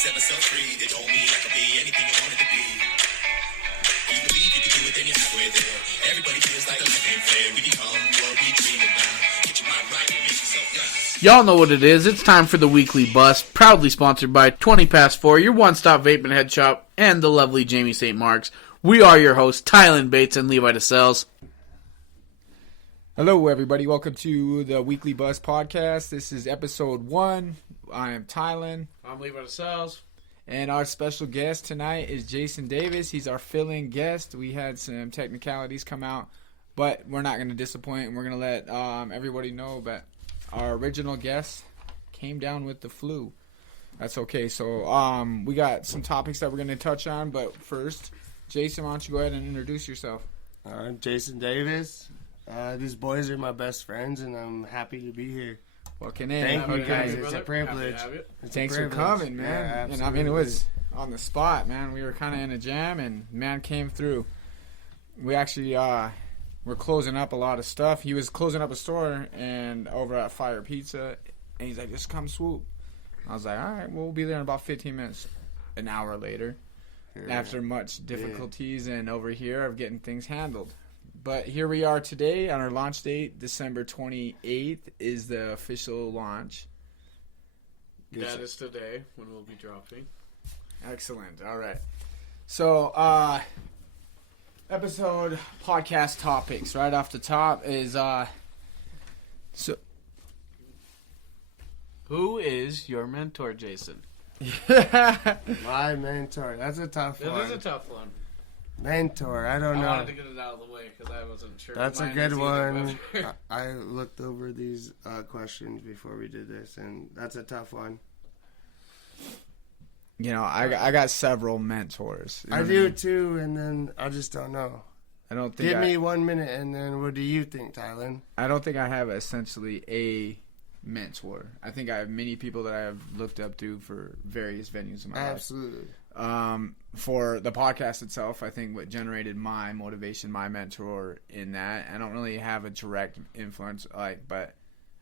set myself free. They told me I could be anything I wanted to be. You believe you can do it, then you're halfway there. Everybody feels like the life ain't fair. We become what we dream about. Get your mind right and make yourself right. Y'all know what it is. It's time for the Weekly Bust, proudly sponsored by 20 Past 4, your one-stop vape and head shop, and the lovely Jamie St. Mark's. We are your hosts, Tylen Bates and Levi DeSales. Hello, everybody. Welcome to the Weekly Bust podcast. This is episode 1. I am Tylen. I'm Levi DeSales. And our special guest tonight is Jason Davis. He's our fill-in guest. We had some technicalities come out, but we're not going to disappoint. And we're going to let everybody know that our original guest came down with the flu. That's okay. So we got some topics that we're going to touch on. But first, Jason, why don't you go ahead and introduce yourself? I'm Jason Davis. These boys are my best friends, and I'm happy to be here. Welcome in. Thank you, guys. It's It's a privilege. Thanks for coming, man. Yeah, and I mean, it was on the spot, man. We were kind of in a jam, and man came through. We actually were closing up a lot of stuff. He was closing up a store and over at Fire Pizza, and he's like, "Just come swoop." I was like, "All right, we'll be there in about 15 minutes." An hour later, after much difficulties and over here of getting things handled. But here we are today on our launch date. December 28th is the official launch. That is today when we'll be dropping. Excellent. All right. So, episode podcast topics right off the top is so Who is your mentor, Jason? My mentor. That's a tough one. That is a tough one. Mentor. I don't know. I wanted to get it out of the way because I wasn't sure. That's a Mine good is one. either, I looked over these questions before we did this, and that's a tough one. You know, I got several mentors. You know I what do mean? too, and then I just don't know. I don't think Give me 1 minute, and then what do you think, Tylen? I don't think I have essentially a mentor. I think I have many people that I have looked up to for various venues in my life. Absolutely. For the podcast itself, I think what generated my motivation, my mentor in that, I don't really have a direct influence, but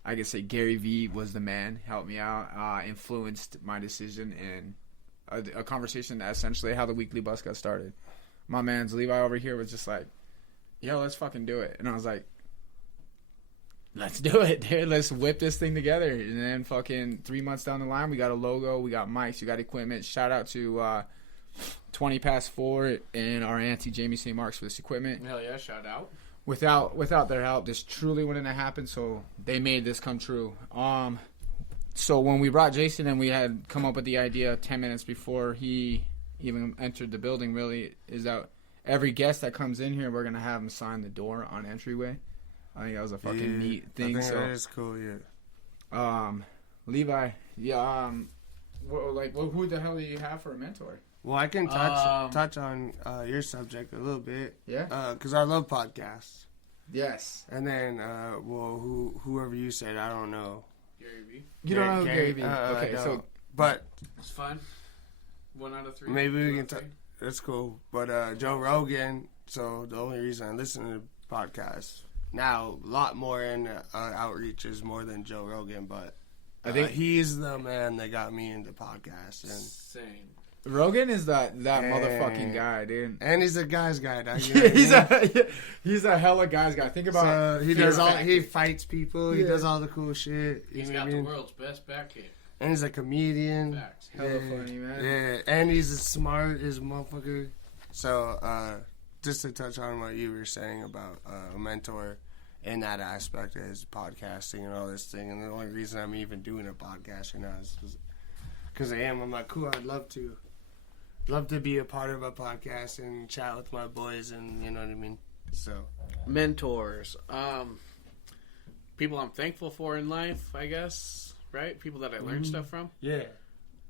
I could say Gary Vee was the man, helped me out, influenced my decision, and a conversation that essentially how the Weekly Bus got started. My man's Levi over here was just like, yo, let's fucking do it. And I was like, let's do it, dude. Let's whip this thing together. And then fucking 3 months down the line, we got a logo, we got mics, we got equipment. Shout out to 20 Past 4 and our auntie Jamie St. Mark's for this equipment. Hell yeah, shout out. Without their help, this truly wouldn't have happened, so they made this come true. So when we brought Jason in, we had come up with the idea 10 minutes before he even entered the building, really, is that every guest that comes in here, we're going to have them sign the door on entryway. I think that was a fucking neat thing. I think that is cool, yeah. Levi, who the hell do you have for a mentor? Well, I can touch on your subject a little bit. Yeah. Because I love podcasts. Yes. And then, whoever you said, I don't know. Gary Vee. You don't know who Gary Vee? Okay, so but It's fine. 1 out of 3. maybe we can talk. That's cool. But Joe Rogan. So the only reason I listen to podcasts now, a lot more in outreaches more than Joe Rogan, but I think he's the man that got me into podcasts. And Same. Rogan is that motherfucking guy, dude. And he's a guy's guy. He's a hella guy's guy. Think about he fights people. He does all the cool shit. He's got the world's best back kick. And he's a comedian. Facts. Hella funny, man. Yeah, and he's as smart as a motherfucker. So, just to touch on what you were saying about a mentor in that aspect is podcasting and all this thing. And the only reason I'm even doing a podcast right now is because I'm like, cool, I'd love to be a part of a podcast and chat with my boys, and you know what I mean. So mentors, people I'm thankful for in life, I guess. Right, people that I learned stuff from. Yeah,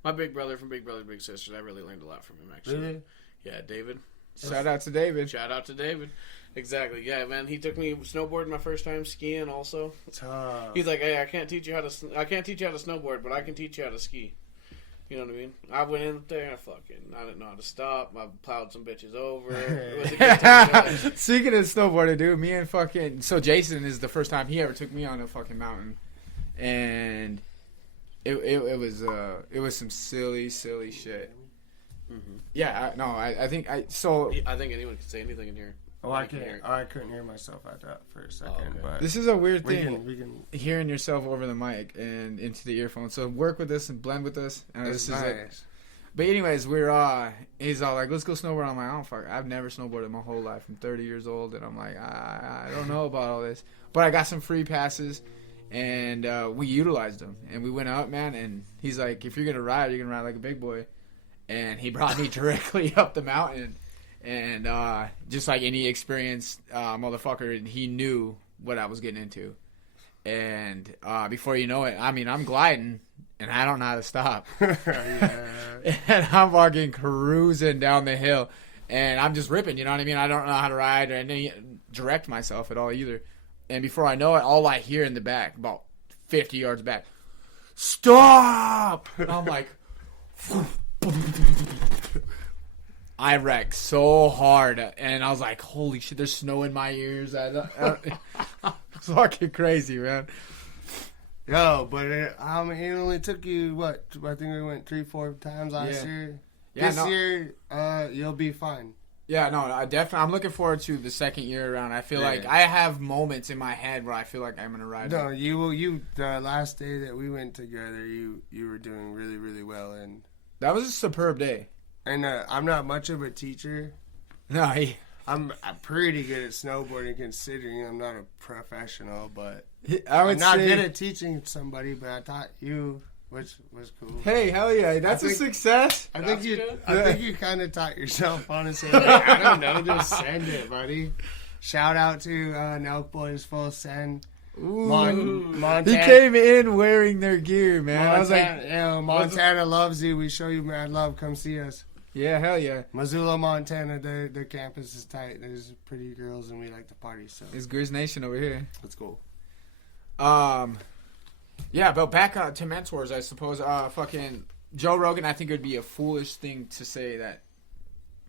my big brother from Big Brother Big Sisters. I really learned a lot from him, actually. Really? Yeah, David. Shout out to David. Shout out to David. Exactly. Yeah, man. He took me snowboarding my first time, skiing also. Tough. He's like, hey, I can't teach you how to snowboard, but I can teach you how to ski. You know what I mean? I went in there and I didn't know how to stop. I plowed some bitches over. It was a good time. Speaking of snowboarding, dude, me and so Jason is the first time he ever took me on a fucking mountain, and it was some silly shit. Mm-hmm. Yeah, I think I think anyone can say anything in here. Oh, I couldn't hear myself at that for a second. okay. But this is a weird we thing. can. Hearing yourself over the mic and into the earphone. So work with this and blend with us. And It's this is like, nice. but anyways, he's all like, let's go snowboard. I'm like, oh fuck, I've never snowboarded my whole life. I'm 30 years old, and I'm like, I don't know about all this. But I got some free passes, and we utilized them, and we went out, man. And he's like, if you're gonna ride, you're gonna ride like a big boy. And he brought me directly up the mountain, and just like any experienced motherfucker, he knew what I was getting into. And before you know it, I mean, I'm gliding. And I don't know how to stop. And I'm fucking cruising down the hill. And I'm just ripping, you know what I mean? I don't know how to ride or direct myself at all either. And before I know it, all I hear in the back, about 50 yards back, stop! And I'm like, I wrecked so hard. And I was like, holy shit, there's snow in my ears. It's fucking crazy, man. Yo, but it only took you, what? I think we went 3-4 times last year. Yeah, this year, you'll be fine. Yeah, no, I'm looking forward to the second year around. I feel like I have moments in my head where I feel like I'm gonna ride. No, the last day that we went together, you were doing really, really well, and that was a superb day. And I'm not much of a teacher. No, I'm pretty good at snowboarding considering I'm not a professional, but I'm not good at teaching somebody, but I taught you, which was cool. Hey, hell yeah, that's a success. I think you kind of taught yourself, honestly. I don't know, just send it, buddy. Shout out to Nelk Boys Full Send. Montana. He came in wearing their gear, man. I was like, Montana loves you. We show you mad love. Come see us. Yeah, hell yeah. Missoula, Montana, their campus is tight. There's pretty girls, and we like to party. So it's Grizz Nation over here. Let's go. Yeah, but back to mentors, I suppose. Fucking Joe Rogan, I think it would be a foolish thing to say that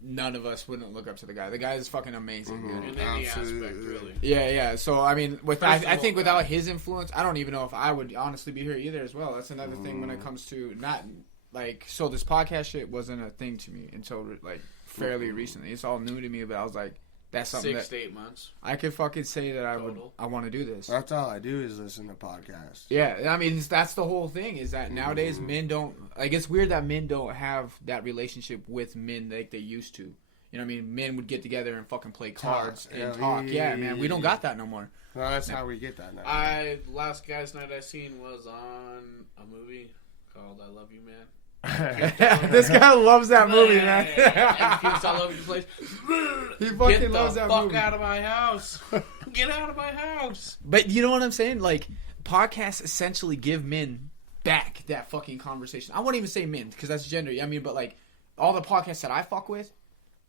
none of us wouldn't look up to the guy. The guy is fucking amazing. Mm-hmm. In any aspect, really. Yeah. So, I mean, I think without his influence, I don't even know if I would honestly be here either as well. That's another thing when it comes to not... Like, so this podcast shit wasn't a thing to me until, like, fairly recently. It's all new to me, but I was like, that's something 6 to 8 months. I could fucking say that I want to do this. That's all I do is listen to podcasts. Yeah, I mean, that's the whole thing, is that nowadays men don't... Like, it's weird that men don't have that relationship with men like they used to. You know what I mean? Men would get together and fucking play cards and talk. Yeah, man, we don't got that no more. No, that's how we get that now. Last guys' night I seen was on a movie called I Love You, Man. This guy loves that movie, man. And pukes all over the place. He fucking loves that movie. Get the fuck out of my house. Get out of my house. But you know what I'm saying? Like, podcasts essentially give men back that fucking conversation. I won't even say men, because that's gender. I mean, but like, all the podcasts that I fuck with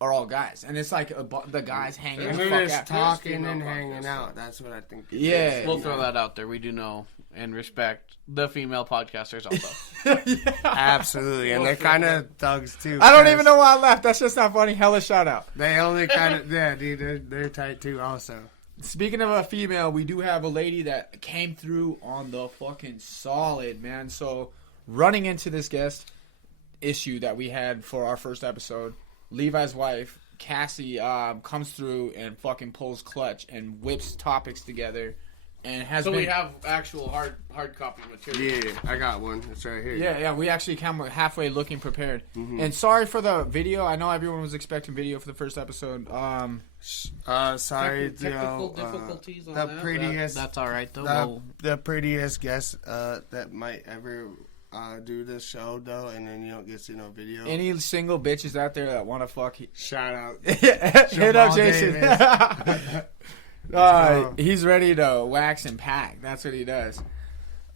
are all guys. And it's like the guys hanging the fuck just out. talking and hanging out. That's what I think. Yeah. We'll throw that out there. We do know and respect the female podcasters also. Yeah. Absolutely. And they're kind of thugs, too. I don't even know why I laughed. That's just not funny. Hella shout out. They only kind of... Yeah, dude, they're tight, too, also. Speaking of a female, we do have a lady that came through on the fucking solid, man. So, running into this guest issue that we had for our first episode, Levi's wife, Cassie, comes through and fucking pulls clutch and whips topics together. And we have actual hard copy material. Yeah, I got one. It's right here. Yeah, we actually come halfway looking prepared. Mm-hmm. And sorry for the video. I know everyone was expecting video for the first episode. Sorry, technical difficulties on the that. prettiest. That's all right though. The prettiest guest that might ever do this show though, and then you don't get to see no video. Any single bitches out there that want to fuck? Shout out. Hit up Jason. He's ready to wax and pack. That's what he does.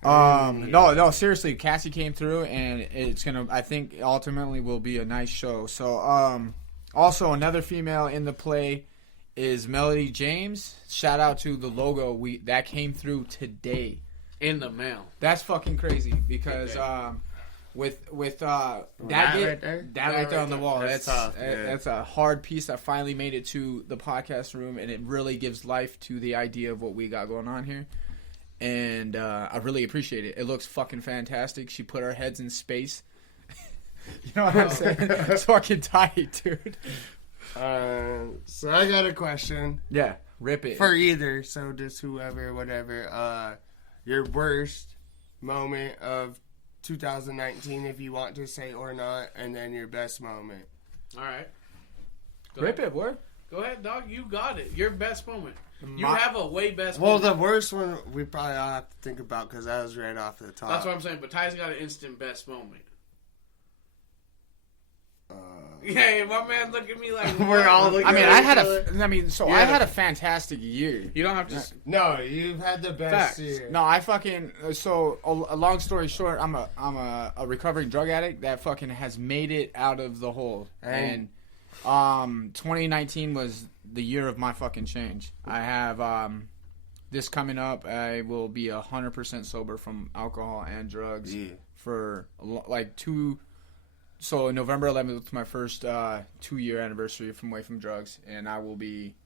No, seriously, Cassie came through, and it's gonna. I think ultimately will be a nice show. So, also another female in the play is Melody James. Shout out to the logo that came through today in the mail. That's fucking crazy because with that right there on the wall. That's tough. That's a hard piece that finally made it to the podcast room, and it really gives life to the idea of what we got going on here. and I really appreciate it. It looks fucking fantastic. She put our heads in space. You know what I'm saying? It's fucking tight, dude. So I got a question. Yeah, rip it. For either, so just whoever, whatever. Your worst moment of 2019, if you want to say or not, and then your best moment. All right. Rip it, boy. Go ahead, dog. You got it. Your best moment. You My- have a way best Well, moment. the worst one we probably all have to think about because that was right off the top. That's what I'm saying. But Ty's got an instant best moment. Yeah, my man look at me like We're all looking I mean, at I each had other. I had a fantastic year. You don't have to. No, you've had the best Facts. year. No, I fucking a long story short, I'm a recovering drug addict that fucking has made it out of the hole. And 2019 was the year of my fucking change. I have this coming up. I will be 100% sober from alcohol and drugs for like 2. So November 11th was my first 2-year anniversary from away from drugs, and I will be.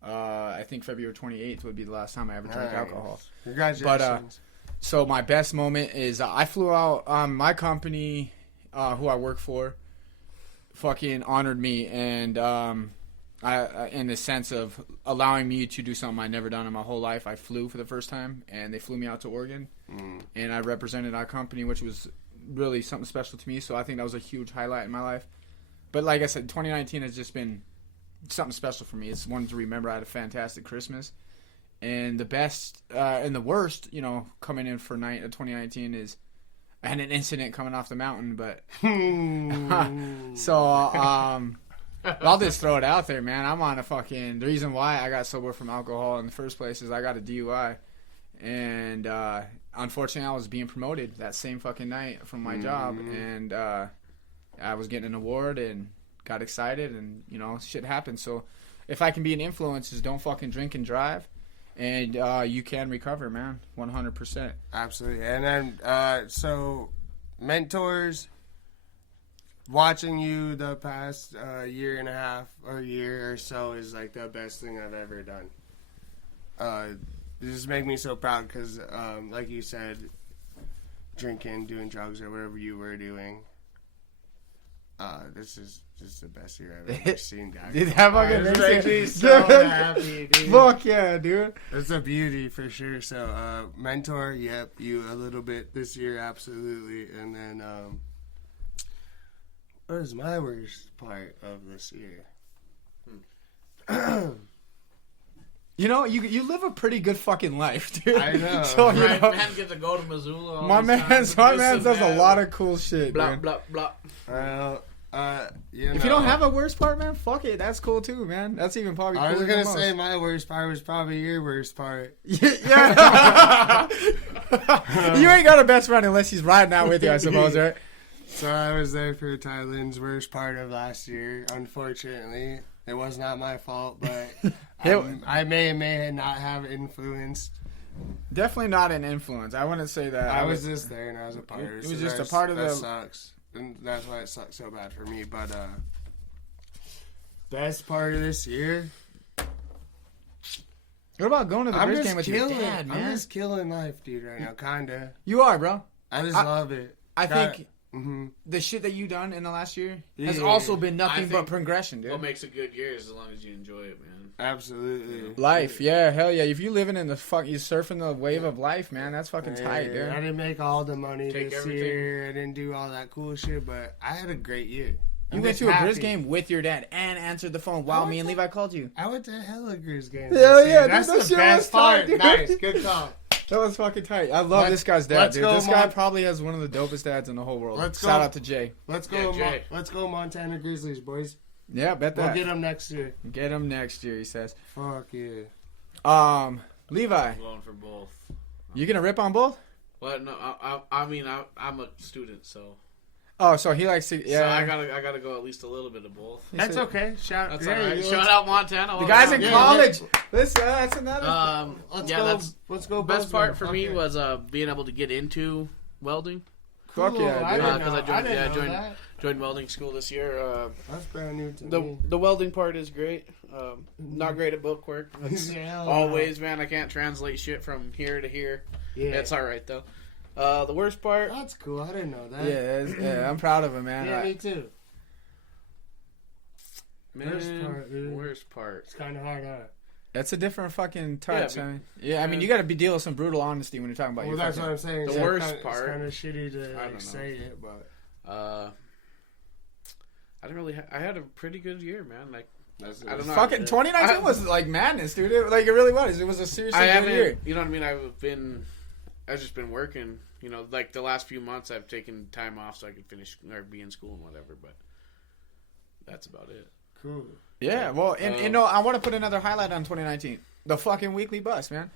I think February 28th would be the last time I ever drank alcohol. Congratulations. But so my best moment is I flew out. My company, who I work for, fucking honored me, and I in the sense of allowing me to do something I'd never done in my whole life. I flew for the first time, and they flew me out to Oregon, and I represented our company, which was really something special to me. So I think that was a huge highlight in my life. But like I said, 2019 has just been something special for me. It's one to remember. I had a fantastic Christmas, and the best and the worst, coming in for 2019 is I had an incident coming off the mountain. But so I'll just throw it out there, man. I'm on a fucking. The reason why I got sober from alcohol in the first place is I got a DUI, and unfortunately, I was being promoted that same fucking night from my job, and I was getting an award and got excited, and shit happened. So, if I can be an influence, is don't fucking drink and drive, and you can recover, man, 100%. Absolutely. And then, so mentors, watching you the past year and a half or year or so is like the best thing I've ever done. It just makes me so proud because, like you said, drinking, doing drugs, or whatever you were doing, this is just the best year I've ever seen, guys. Dude, that fucking It makes makes me it- so happy, dude. Fuck yeah, dude. It's a beauty for sure. So, mentor, yep, you a little bit this year, absolutely. And then, what is my worst part of this year? You live a pretty good fucking life, dude. I know. So, Right, man get to go to Missoula. All my these man times, does this and a that. lot of cool shit, Blah dude. blah blah. Well, If you don't have a worst part, man, fuck it. That's cool too, man. That's even probably cooler I was than gonna most. say my worst part was probably your worst part. Yeah. You ain't got a best friend unless he's riding out with you, I suppose, right? So I was there for Tylen's worst part of last year. Unfortunately, it was not my fault, but I may not have influenced. Definitely not an influence. I wouldn't say that. I was just there and I was a part. It So was just a that's- part of that the- sucks, and that's why it sucks so bad for me. But best part of this year, What about going to the I'm bridge just game with killing. your dad, I'm man? just killing life, dude. Right now, kinda. You are, bro. I just I- love it. I think Mm-hmm. the shit that you done in the last year has Yeah. also been I nothing but think progression, dude. What makes a good year is as long as you enjoy it, man. Absolutely. Life, yeah, hell yeah. If you living in the you surfing the wave of life, man, that's fucking tight, I dude. didn't make all the money Take this everything. year. I didn't do all that cool shit, but I had a great year. You I'm went just to a happy. Grizz game with your dad and answered the phone while I me and went Levi called you. I went to hella Grizz games. Hell this year. yeah, That's dude, that the shit best was tight, part. dude. Nice, good call. That was fucking tight. I love this guy's dad, let's dude. go, This guy Mon- probably has one of the dopest dads in the whole world. Let's Shout go. out to Jay. Let's Yeah, go. Jay. Let's go, Montana Grizzlies, boys. Yeah, bet We'll that. get them next year. Get him next year, he says. Fuck yeah. Levi, I'm going for both. you gonna rip on both? Well, no, I mean, I'm a student, so Oh, so he likes to. so Yeah, I gotta go at least a little bit of both. That's okay. Shout. That's yeah, all right. let's- Shout out Montana. the guy's in Yeah, college. Listen, that's another. Let's yeah, go. that's Let's go. best Buzzman. part for Fuck me yeah. was being able to get into welding. Fuck yeah, I dude. didn't Because know, I didn't know joined that. joined welding school this year. That's brand new to me. The welding part is great. Not great at book work. That's Yeah. always, man. I can't translate shit from here to here. Yeah. It's all right though. The worst part. That's cool. I didn't know that. Yeah, I'm proud of him, man. Yeah, me too. Man, worst part. It's kind of hard, huh? That's a different fucking touch. Yeah, I mean, I mean, you got to be dealing with some brutal honesty when you're talking about Well, your that's fucking. what I'm saying. The It's worst kinda, part- It's kind of shitty to I don't know. say it, but I didn't really. I had a pretty good year, man. Like that's I don't know. Fucking 2019 was like madness, dude. It really was. It was a seriously I good haven't. year. You know what I mean? I've just been working. You know, like the last few months, I've taken time off so I could finish or be in school and whatever. But that's about it. cool. Yeah, well, and no, I want to put another highlight on 2019. The fucking weekly bus, man.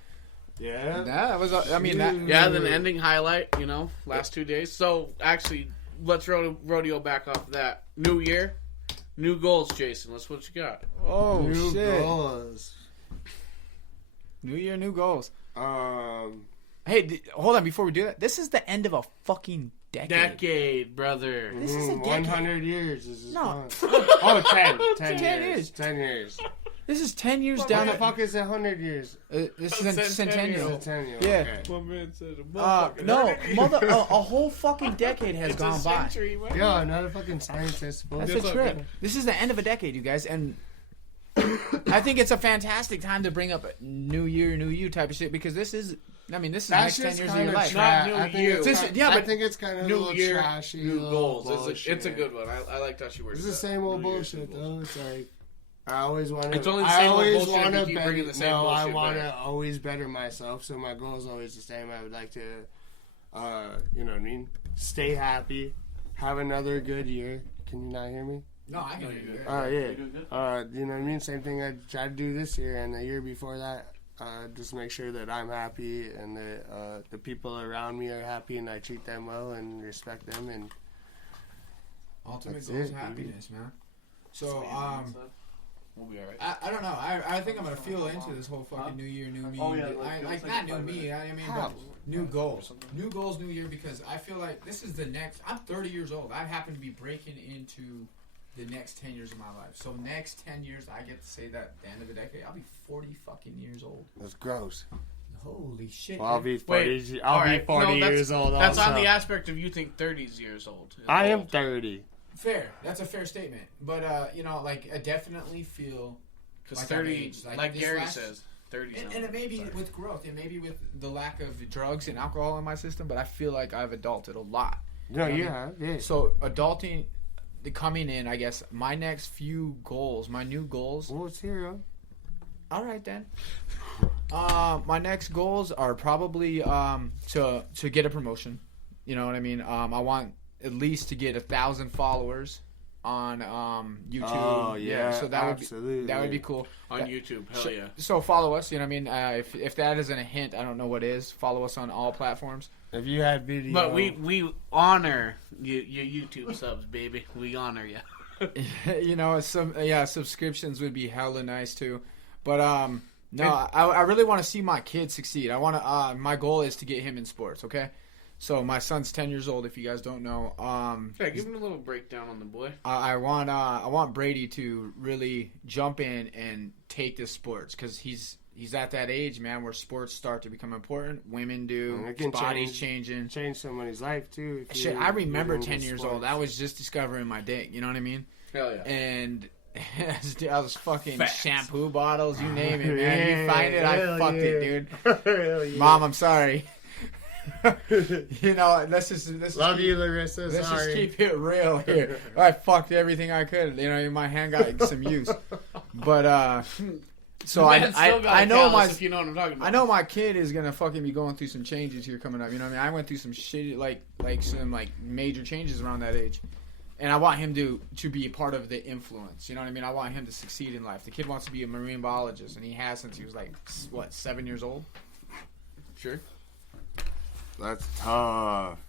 Yeah. That was. I mean, that. Yeah, then ending highlight. You know, last 2 days. So actually, let's rodeo back off of that. New year, new goals, Jason. Let's what you got. Oh New shit! goals. New year, new goals. Um, Hey, hold on. Before we do that, this is the end of a fucking decade. Decade, brother. This is a decade. 100 years. This is No. fun. Oh, 10. 10 10 years. years. 10 years. This is 10 years What down the the fuck is 100 years? This is a Centennial. centennial. Centennial. Yeah. Okay. My man said No, a whole fucking decade has gone by. Yo, I'm not a fucking scientist. That's It's a all trip. good. This is the end of a decade, you guys, and I think it's a fantastic time to bring up a new year, new you type of shit because this is the next 10 years of your life. Not new I think you. it's This- kind- yeah, I but think it's kind of a New little year, trashy. new little goals. bullshit. It's a good one. I like how she works. It's the that. same old New Year, bullshit new goals. though. It's like I always want to. It's only the I same old always bullshit if want you to keep better. bringing the same No, I bullshit want to back. always better myself. So my goal is always the same. I would like to, you know what I mean? Stay happy, have another good year. Can you not hear me? No, I know you're good. Yeah. You doing good? You know what I mean? Same thing I tried to do this year and the year before that. Just make sure that I'm happy and that the people around me are happy and I treat them well and respect them and Ultimate That's goal is it, baby. happiness, man. So, We'll be alright. I don't know. I think I'm gonna feel into this whole fucking new year, new me. Oh, yeah, like not new me. I mean, but new goals, new year. Because I feel like this is the next. I'm 30 years old. I happen to be breaking into the next 10 years of my life. So next 10 years, I get to say that at the end of the decade, I'll be 40 fucking years old. that's gross. Holy shit! Well, I'll dude. be 40. I'll be 40 years old. That's also. on the aspect of you think 30's years old. I am Old. 30. Fair. That's a fair statement. But you know, like I definitely feel Because like 30, I've aged. like this Gary last- says, 30's And it may be with growth, it may be with the lack of drugs and alcohol in my system, but I feel like I've adulted a lot. No, You know you what I have. Yeah. So adulting, coming in, I guess my next few goals, my new goals. Well, it's here. All right then. My next goals are probably to get a promotion. You know what I mean? I want at least to get 1,000 followers on YouTube. Oh, yeah, So that absolutely. would be cool. on That- YouTube. Hell so, yeah. So follow us. You know what I mean? If that isn't a hint, I don't know what is. Follow us on all platforms. If you had video. But we honor your YouTube subs, baby. We honor you. You know, subscriptions would be hella nice too. But no, I really want to see my kid succeed. I want to. My goal is to get him in sports. Okay, so my son's 10 years old. If you guys don't know, Yeah, give him a little breakdown on the boy. I want Brady to really jump in and take this sports because he's at that age, man, where sports start to become important. Women do. And it His can body's change- changing. change somebody's life too. If Shit, you- I remember you're into 10 years old. sports. I was just discovering my dick. You know what I mean? Hell yeah. And I was fucking Facts. shampoo bottles, you name it, man. You find it, I hell fucked it, yeah. dude. Hell yeah. Mom, I'm sorry. You know, let's just Love keep, you, Larissa. Let's Sorry. just keep it real here. I fucked everything I could. You know, my hand got some use, but so Man, still got I a know callus, my if you know what I'm talking about. I know my kid is gonna fucking be going through some changes here coming up. You know what I mean? I went through some shit like some like major changes around that age. And I want him to be a part of the influence. You know what I mean? I want him to succeed in life. The kid wants to be a marine biologist, and he has since he was like, what, 7 years old? Sure. That's tough.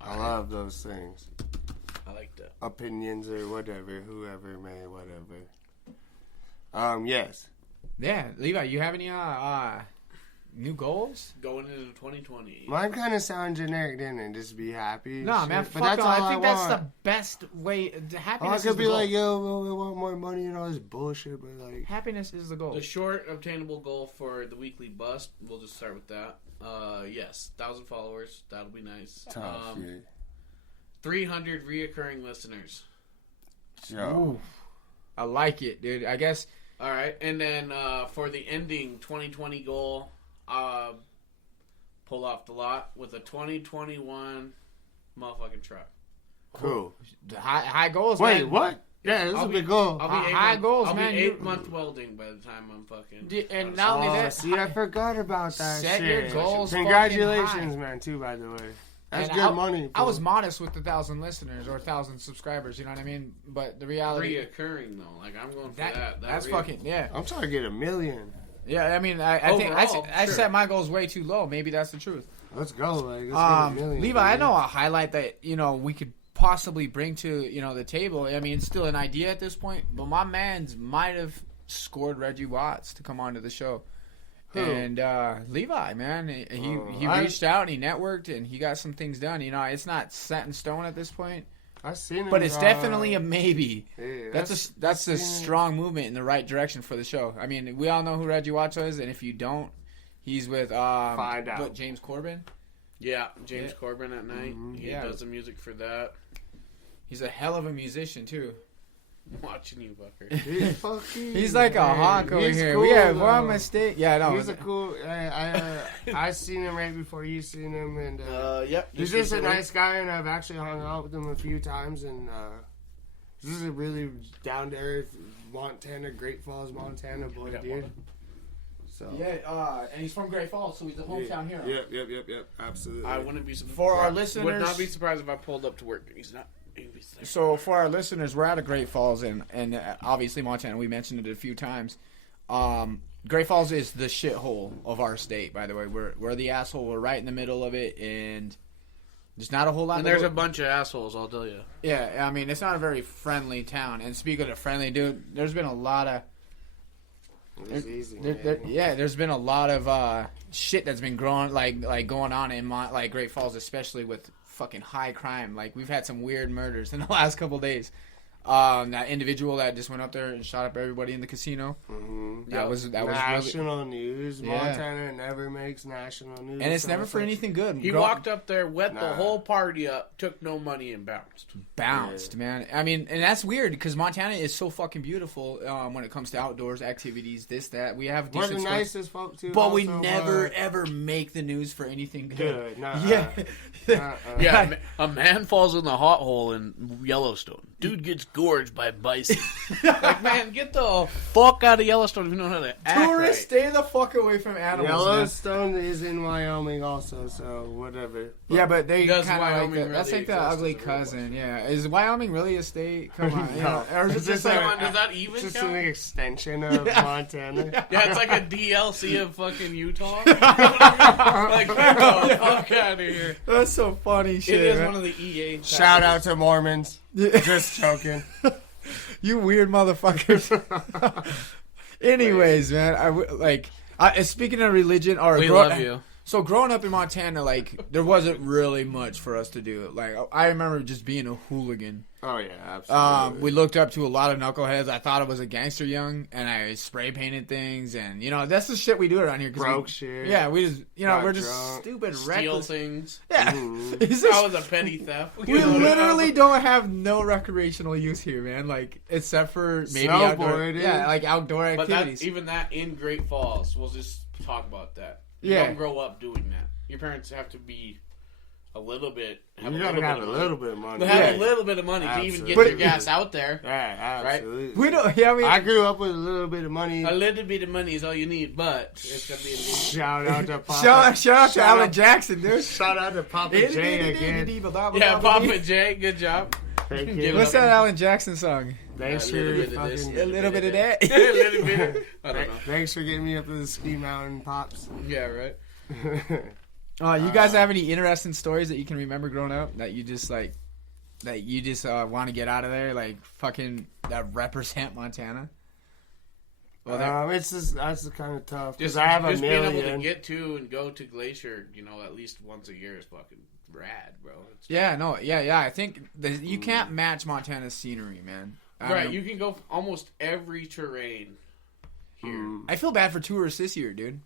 I love those things. I like that. Opinions or whatever, whoever may, whatever. Yes. Yeah, Levi, you have any New goals? Going into 2020. Mine kind of sound generic, didn't it? Just be happy. and No, shit. man, But fuck that's all. all I think that's want. the best way. I Happiness could is the be goal. like, yo, we want more money and all this bullshit, but like, Happiness is the goal. The short obtainable goal for the weekly bust, we'll just start with that. Yes, 1,000 followers. That'll be nice. tough. 300 reoccurring listeners. Yo, Ooh, I like it, dude. I guess. All right, and then for the ending 2020 goal, pull off the lot with a 2021 motherfucking truck. cool. High goals, Wait, man. what? Yeah, this is I'll a be- big goal. I'll be High goals, I'll man. be You- 8-month welding by the time I'm fucking. And not only that, See, I forgot about that set shit. your goals fucking Congratulations, high. man, too, by the way. That's and good money. I was modest with the 1,000 listeners or 1,000 subscribers. You know what I mean? But the reality, Reoccurring though, like I'm going for that. that's fucking yeah. I'm trying to get 1 million. Yeah, I mean, I think Overall, I sure. set my goals way too low. Maybe that's the truth. Let's go. Like, let's get 1 million. Levi, I baby. know a highlight that we could possibly bring to the table. I mean, it's still an idea at this point, but my man's might have scored Reggie Watts to come onto the show. Who? And Levi, man, he I- reached out and he networked and he got some things done. It's not set in stone at this point, I seen him. but it's definitely a maybe. Yeah, That's a strong movement in the right direction for the show. I mean, we all know who Reggie Watts is, and if you don't, he's with Find out. what, James Corbin. Yeah, James Yeah. Corbin at night. He Yeah. does the music for that. He's a hell of a musician too. I'm watching you, fucker. He's fucking. He's like a honk over he's here. cool, We have though. one mistake. Yeah, no. He's a cool. I seen him right before you seen him, and Yep. he's just a nice guy, and I've actually hung out with him a few times, and this is a really down to earth Montana, Great Falls, Montana boy, dude. So Yeah, and he's from Great Falls, so he's a hometown hero. Yep. Absolutely. I wouldn't be surprised. For our Would listeners- not be surprised if I pulled up to work. He's not. He's there. So for our listeners, we're out of Great Falls, and obviously Montana. We mentioned it a few times. Great Falls is the shithole of our state. By the way, we're the asshole. We're right in the middle of it, and there's not a whole lot. And to there's go- a bunch of assholes, I'll tell you. Yeah, I mean, it's not a very friendly town. And speaking of friendly, dude, there's been a lot of It's easy. there's been a lot of shit that's been growing like going on in Great Falls, especially with fucking high crime. Like we've had some weird murders in the last couple days. That individual that just went up there and shot up everybody in the casino. That was really, national news. Yeah. Montana never makes national news, and it's so never for like- anything good. He walked up there, wet the Nah. whole party up, took no money, and bounced. man. I mean, and that's weird because Montana is so fucking beautiful when it comes to outdoors activities. This, that we have We're decent the sports, nicest folk too. but we also, never ever make the news for anything good. good. Nah, Yeah. Yeah, a man falls in the hot hole in Yellowstone. Dude gets gorged by a bison. Like, man, get the fuck out of Yellowstone if you know how to act Tourists, right. stay the fuck away from animals. Man. Yellowstone is in Wyoming also, so whatever. Yeah, but they Does kind of like Wyoming that's really like the exist ugly as a real cousin. Yeah, is Wyoming really a state? Come on, No. or is it It's just just like Come on, does that even It's just count? an extension of Montana. Yeah, it's like a DLC of fucking Utah. Like, get the fuck out of here. that's so funny shit. It is man. one of the EA. Shout out to Mormons. Just joking. You weird motherfuckers. Anyways, man, speaking of religion, or We love you. So growing up in Montana, like there wasn't really much for us to do. Like I remember just being a hooligan. Oh yeah, absolutely. We looked up to a lot of knuckleheads. I thought I was a gangster young, and I spray painted things, and that's the shit we do around here. 'Cause Broke shit. Yeah, we just Got we're just drunk. stupid, Steal reckless. things. Yeah, Mhm. It's That just- was a petty theft. we literally don't have no recreational use here, man. Like except for maybe outdoor, Snowboarding. like outdoor But activities. that, even that in Great Falls, we'll just talk about that. You Yeah. don't grow up doing that. Your parents have to be a little bit. You gotta have a little bit of money. They have Yeah. a little bit of money to even get But your gas out there. Yeah, absolutely. we don't. Yeah, I mean, I grew up with a little bit of money. A little bit of money is all you need, but it's gonna be. Shout out to Papa. shout out to Shout Alan out- Jackson, dude. Shout out to Papa J again. Yeah, Papa J, good job. Thank Give you. it What's up. that Alan Jackson song? Thanks A for little bit of this, fucking. A little bit of that. a little bit. I don't know. Thanks for getting me up to the ski mountain, pops. Yeah, right. You guys have any interesting stories that you can remember growing up that you just want to get out of there, like fucking that represent Montana? Well, that's kind of tough because Just, I have a just being million. able to get to and go to Glacier, at least once a year is fucking rad, bro. I think you can't match Montana's scenery, man. Right, you can go almost every terrain here. I feel bad for tourists this year, dude.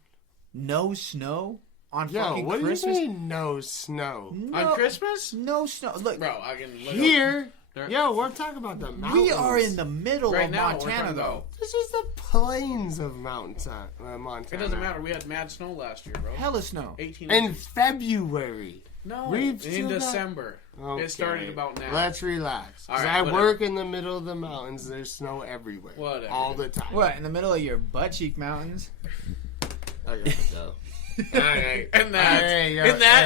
No snow on Yo, fucking what Christmas. do you mean no snow? On Christmas? No snow. Look, Bro, I can look Here, There- yo, we're talking about the mountains. we are in the middle Right of now, we're Montana, talking though. about- This is the plains of Montana. It doesn't matter. We had mad snow last year, bro. Hella snow. 18 In inches. February. No, We've in still got- December. Okay. It started about now. Let's relax. All 'Cause right, I whatever. work in the middle of the mountains. There's snow everywhere. Whatever. All the time. What, in the middle of your butt cheek mountains? I gotta go. Alright, and that Hey,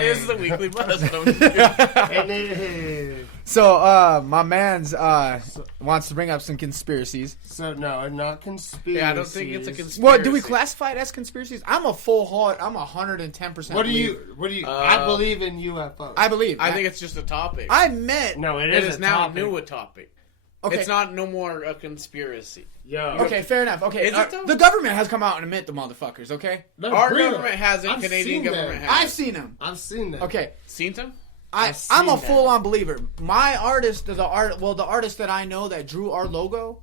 is hey. the weekly buzz. And then- So, my man's wants to bring up some conspiracies. so no, not conspiracy. Yeah, I don't think it's a conspiracy. What, do we classify it as conspiracies? I'm 110%. What do you? I believe in UFOs. I believe. I think it's just a topic. I meant. no, it it is is a now topic. new a topic. Okay. It's not no more a conspiracy. Yo. Okay, fair enough. Okay, Is it though? the government has come out and admit the motherfuckers. Okay, They're Our real. government hasn't. I've Canadian seen government them. has. I've seen them. I've seen that. Okay, Seen them? I'm seen a that. full-on believer. My artist, the artist that I know that drew our logo,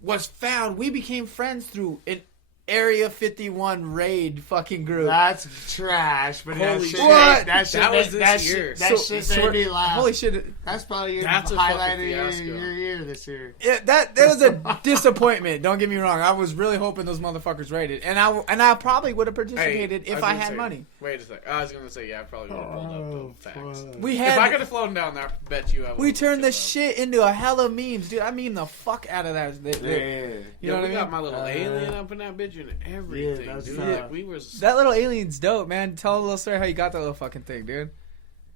was found. We became friends through an Area 51 raid fucking group. That's trash. But that Holy shit, shit. What? that shit, That was made- this that year. Shit, that shit made me laugh. Holy shit! That's probably your That's a highlight of fucking your fiasco. year this year. That was a disappointment. Don't get me wrong. I was really hoping those motherfuckers raided, and I probably would have participated if I had money. Wait a sec. I was gonna say I probably would have pulled up the facts. We If I had could have flown down there, I bet you I would. we turned the shit into a hella memes, dude. I meme the fuck out of that. Yeah. You know what I we got mean? my little alien up in that bitch and everything, that's dude. tough. Like, we was That little alien's dope, man. Tell a little story how you got that little fucking thing, dude.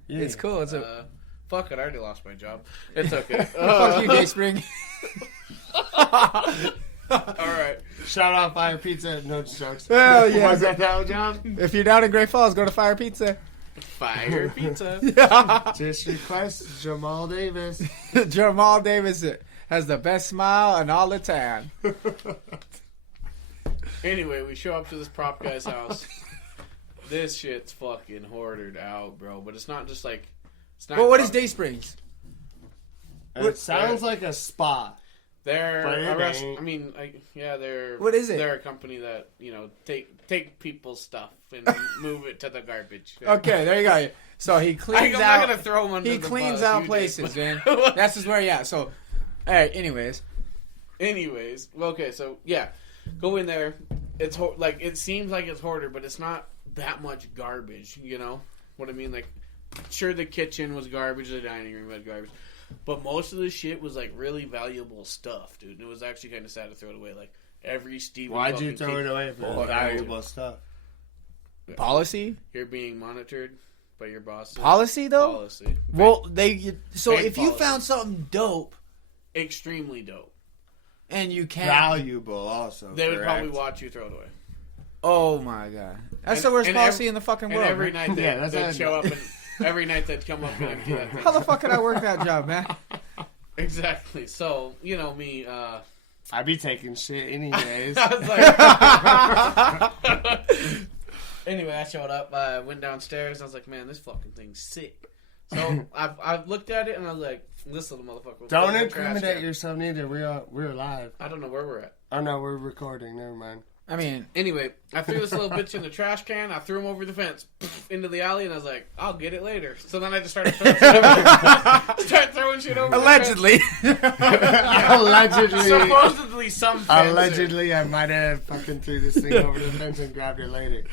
Yeah. It's cool. It's a fuck it. I already lost my job. It's okay. fuck you, Dayspring. All right. Shout out Fire Pizza. No jokes. Hell yeah. Was that that job? If you're down in Great Falls, go to Fire Pizza. Fire pizza. Just request Jamal Davis. Jamal Davis has the best smile in all the town. Anyway, we show up to this prop guy's house. This shit's fucking hoarded out, bro. But it's not just like. It's not. Well, what is Daysprings? It sounds like a spa. They're But it a rest. ain't. I mean, they're. What is it? They're a company that take people's stuff and move it to the garbage. Okay, there you go. So he I'm cleans not out. gonna throw him under He the cleans bus, out you places, did. man. That's just where, yeah. So, all right. Anyways, okay, so yeah, go in there. It's like it seems like it's hoarded, but it's not that much garbage. You know what I mean? Like, sure, the kitchen was garbage, the dining room was garbage, but most of the shit was like really valuable stuff, dude. And it was actually kind of sad to throw it away. Like every Steven. Why'd you fucking throw kid- it away for Oh, valuable stuff? policy. You're being monitored by your boss. Policy though. Policy. Well, so Fake if you policy. found something dope Extremely dope. and you can't, Valuable, also. They would correct? probably watch you throw it away. oh my god, that's And- the worst and policy every- in the fucking And world. every man. night they, Yeah, that's they'd how I show know. up and every night they'd come up and empty that thing. How the fuck could I work that job, man? Exactly. So, me, I'd be taking shit anyways. I was like, anyway, I showed up, went downstairs, I was like, man, this fucking thing's sick. So I've looked at it and I was like, this little motherfucker was Don't in the trash incriminate can. yourself neither. We're live. I don't know where we're at. Oh no, we're recording. Never mind. I mean, Anyway, I threw this little bitch in the trash can. I threw him over the fence into the alley, and I was like, "I'll get it later." So then I just started throwing shit over. Start throwing shit over. allegedly. Allegedly. Supposedly, some fence. Allegedly, I might have fucking threw this thing over the fence and grabbed it later.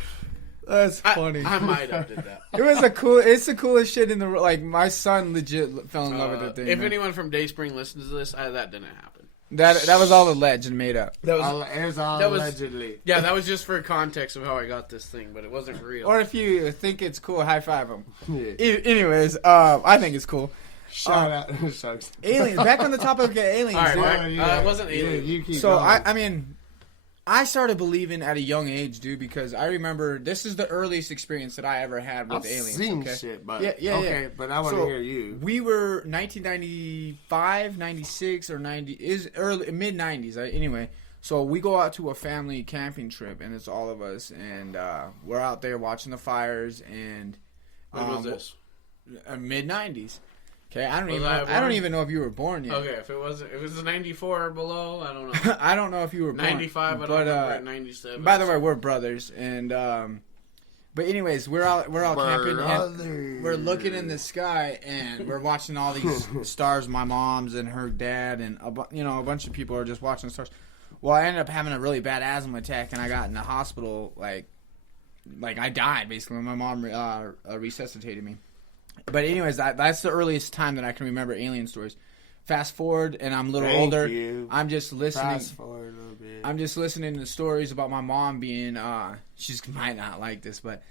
That's I, funny. I might have did that. It's the coolest shit in the world. Like my son legit fell in love with the thing. If man. anyone from Dayspring listens to this, that didn't happen. That was all alleged and made up. That was It was all that was- allegedly. yeah, that was just for context of how I got this thing, but it wasn't real. Or if you think it's cool, high five them. Yeah. Anyways, I think it's cool. Shout out, Shucks. Aliens. Back on the topic of aliens. All right, dude. back- it wasn't alien. You keep So going. I mean, I started believing at a young age, dude, because I remember this is the earliest experience that I ever had with I've aliens. seen okay? shit, but Yeah. okay, but I want to So, hear you. We were 1995, 96, or 90 is early mid 90s. Anyway, So we go out to a family camping trip, and it's all of us, and we're out there watching the fires. And When was this? Mid '90s. Okay, I Was I don't even know if you were born yet. Okay, if it was 94 or below, I don't know. I don't know if you were born. 95, I don't remember. 97. By the way, we're brothers, and but anyways, we're all camping, and we're looking in the sky, and we're watching all these stars. My mom's and her dad, and a bunch of people are just watching the stars. Well, I ended up having a really bad asthma attack, and I got in the hospital. Like I died basically. My mom resuscitated me. But anyways, that's the earliest time that I can remember alien stories. Fast forward, and I'm a little older. I'm just listening. Fast forward a little bit. I'm just listening to stories about my mom being. She might not like this, but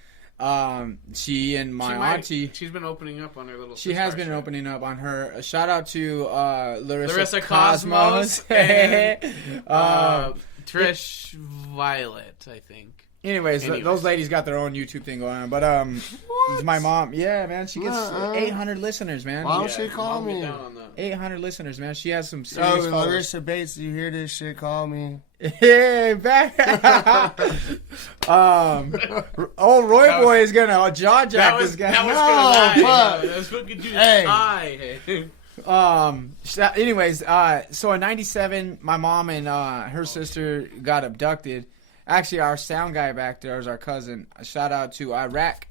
she and my auntie. She's been opening up on her little. She has been opening up on her. A shout out to Larissa Cosmos and Trish Violet, I think. Anyways, those ladies got their own YouTube thing going on. But it's my mom. Yeah, man, she gets 800 listeners, man. Why don't she call me? 800 listeners, man. She has some serious followers. Larissa Bates, you hear this shit? Call me. Hey, back. Old Roy Boy is gonna jaw jack this guy. That was fucking Hey. Anyways, so in '97, my mom and her sister got abducted. Actually, our sound guy back there is our cousin. A shout out to Iraq,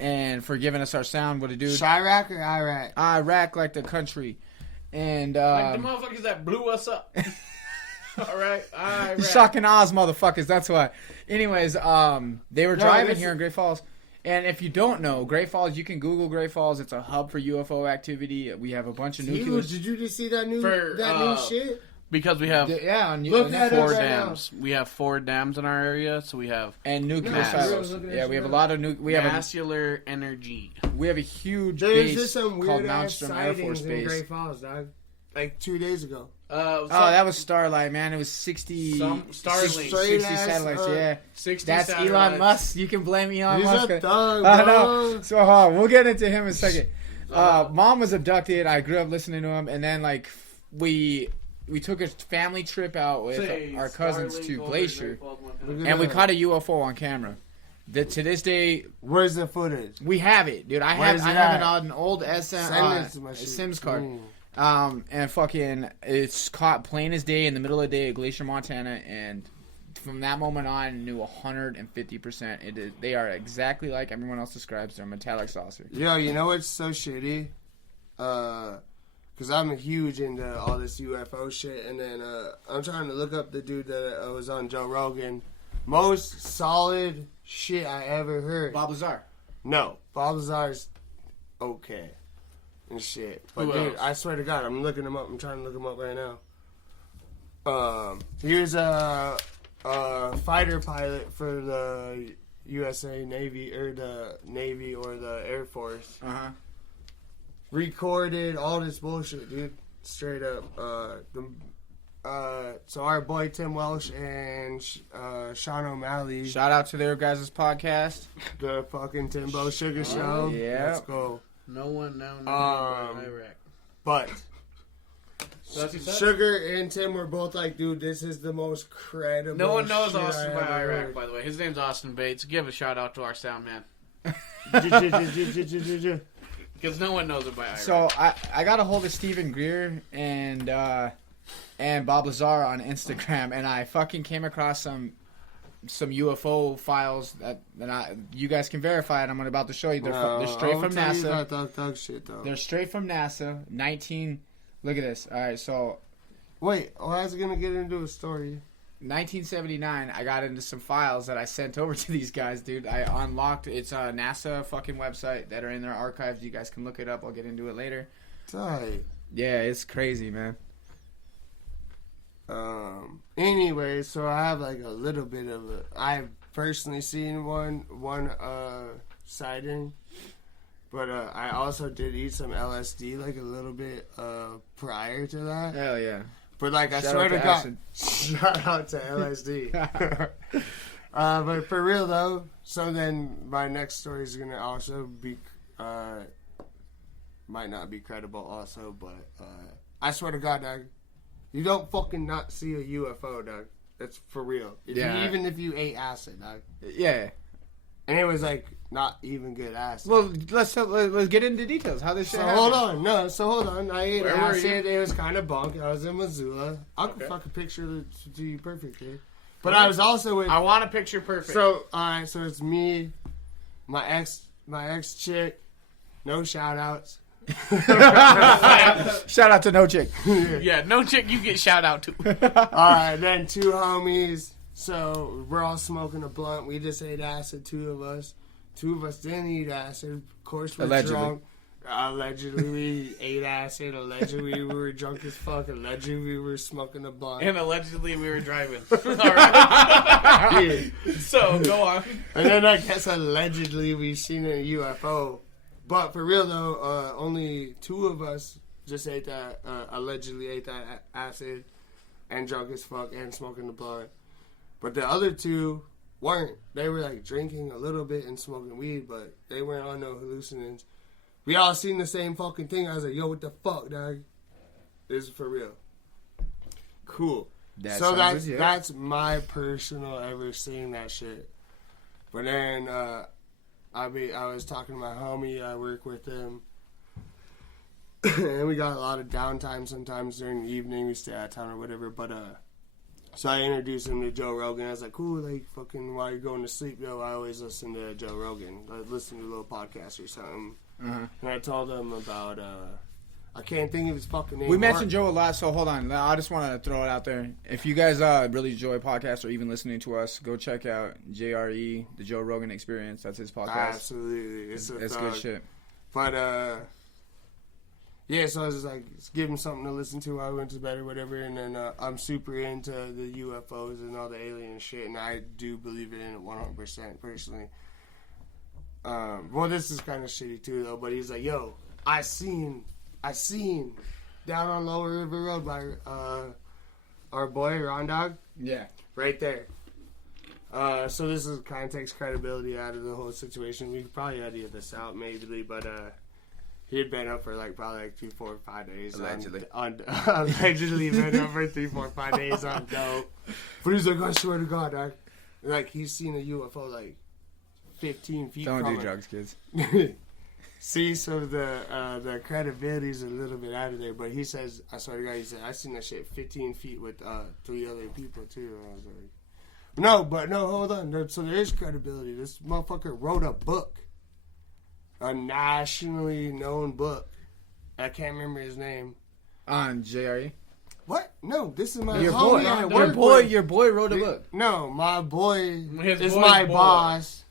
and for giving us our sound. What a dude! Chirac or Iraq? Iraq, like the country, and like the motherfuckers that blew us up. All right, Shock and Oz, motherfuckers. That's why. Anyways, they were driving here in Great Falls. And if you don't know, Great Falls, you can Google Great Falls. It's a hub for UFO activity. We have a bunch of nuclear. Did you just see that new shit? Because we have on 4 dams. We have 4 dams in our area, so we have nuclear silos. Yeah, we have a lot of we have vascular energy. We have a huge There's base just some weird called Malmstrom Air Force in Base. Great Falls, dog. Like 2 days ago. That was Starlight, man. It was 60 Starlink. 60 satellites, yeah. 60 That's satellites. Elon Musk. You can blame Elon Musk. He's a thug, bro. No. So we'll get into him in a second. Mom was abducted. I grew up listening to him, and then we took a family trip out with our cousins to Glacier, and we caught a UFO on camera. To this day, where's the footage? We have it, dude. I have it on an old Sims card. And fucking, it's caught plain as day in the middle of the day at Glacier, Montana, and from that moment on, knew 150%. They are exactly like everyone else describes. They're a metallic saucer. Yo, you know what's so shitty? Because I'm huge into all this UFO shit, and then I'm trying to look up the dude that was on Joe Rogan. Most solid shit I ever heard. Bob Lazar. No, Bob Lazar's okay and shit. But Who dude, else? I swear to God, I'm looking him up. I'm trying to look him up right now. Here's a fighter pilot for the USA Navy or the Navy or the Air Force. Recorded all this bullshit, dude. Straight up. So our boy Tim Welsh and Sean O'Malley. Shout out to their guys' podcast. The fucking Timbo Sugar Show. Yeah. Let's go. No one now knows about Iraq. But That's what you said? Sugar and Tim were both like, dude, this is the most credible. No one knows shit Austin I by ever Iraq, heard. by the way. His name's Austin Bates. Give a shout out to our sound man. Because no one knows it by Iraq. So I got a hold of Stephen Greer and Bob Lazar on Instagram, and I fucking came across some UFO files that you guys can verify, and I'm about to show you. They're straight from NASA. Thug shit, though. They're straight from NASA. Look at this. All right, so Wait, how's it gonna get into a story? 1979, I got into some files that I sent over to these guys, dude. I unlocked. It's a NASA fucking website that are in their archives. You guys can look it up. I'll get into it later. Tight. Yeah, it's crazy, man. Anyway, so I have like a little bit of I've personally seen one sighting, but I also did eat some LSD like a little bit prior to that. Hell yeah. But like I Shout swear out to to God, acid. shout out to LSD. But for real though, so then my next story is gonna also be might not be credible also, but I swear to God, dog. You don't fucking not see a UFO, dog. That's for real. Yeah. Even if you ate acid, dog. Yeah. And it was like not even good acid. Well, let's get into details. How this shit So happened. hold on. I ate Where were acid. It was kind of bunk. I was in Missoula. I Okay. can fucking picture it to you perfectly. But I was also with. I want a picture perfect. So alright, so it's me, my ex chick. No shout outs. Shout out to No Chick. yeah, no chick you get shout out to. Alright, then 2 homies. So we're all smoking a blunt. We just ate acid, 2 of us. 2 of us didn't eat acid. Of course, we're Allegedly. drunk. Allegedly, we ate acid. Allegedly, we were drunk as fuck. Allegedly, we were smoking a blunt. And allegedly we were driving. All right. Yeah. So go on. And then I guess allegedly we seen a UFO. But for real though, only 2 of us just ate that, allegedly ate that acid and drunk as fuck and smoking the blunt. But the other 2 weren't. They were like drinking a little bit and smoking weed, but they weren't on no hallucinogens. We all seen the same fucking thing. I was like, yo, what the fuck, dog? This is for real. Cool. So that's my personal ever seeing that shit. But then I was talking to my homie. I work with him, and we got a lot of downtime sometimes during the evening. We stay out of town or whatever. But so I introduced him to Joe Rogan. I was like, cool, like fucking while you're going to sleep, yo, I always listen to Joe Rogan. I listen to a little podcast or something. Uh-huh. And I told him about I can't think of his fucking name. We mentioned Joe a lot, so hold on. I just want to throw it out there. If you guys really enjoy podcasts or even listening to us, go check out JRE, the Joe Rogan Experience. That's his podcast. Absolutely, it's good shit. But yeah, so I was just like, give him something to listen to while I went to bed or whatever. And then I'm super into the UFOs and all the alien shit, and I do believe in it 100% personally. Well, this is kind of shitty too, though. But he's like, "Yo, I seen down on Lower River Road by our boy Ron Dog, Yeah. right there." So this is kind of takes credibility out of the whole situation. We could probably edit this out, maybe, but he had been up for probably 3, 4, 5 days. Allegedly. Allegedly been up for 3, 4, 5 days on dope. But he's like, I swear to God, dog. Like he's seen a UFO 15 feet Don't from do him. drugs, kids. See, so the credibility's a little bit out of there, but he says, I swear to God, he said, I seen that shit 15 feet with 3 other people too. And I was like, no, hold on. So there is credibility. This motherfucker wrote a book, a nationally known book. I can't remember his name. On JRE? What? No, this is my Your homie boy. I work with. Your boy wrote a book. No, my boy His is boy's my boy. boss.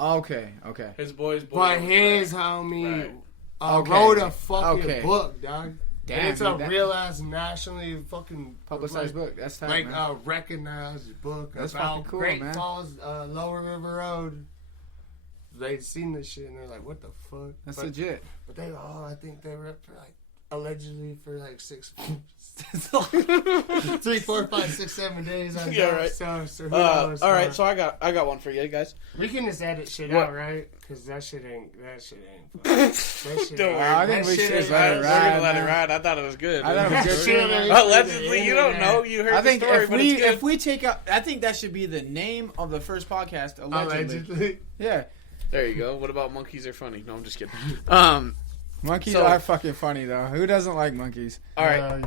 Okay. His boy's boy. But his homie Right. wrote a fucking book, dog. Damn, And it's dude, a that- real ass nationally fucking Publicized book. That's tight, man. recognized book That's about fucking cool, Great man. Falls, Lower River Road. They'd seen this shit and they're like, "What the fuck?" That's but, legit. But they all, I think they were up for allegedly for 6, 3, 4, 5, 6, 7 days. On Yeah, dope. right. So who knows? All right, so I got one for you guys. We can just edit shit What? out, right? Because that shit ain't. That shit Don't ain't- worry. I think that we shit should ain't- let it We're ride. gonna let it man. ride. I thought it was good. I thought it was good. Shit ain't- Allegedly, you don't know. You heard I the think story, if but we it's good. if we take out, I think that should be the name of the first podcast. Allegedly. Allegedly. Yeah. There you go. What about monkeys are funny? No, I'm just kidding. Monkeys So- are fucking funny though. Who doesn't like monkeys? All right. Yeah.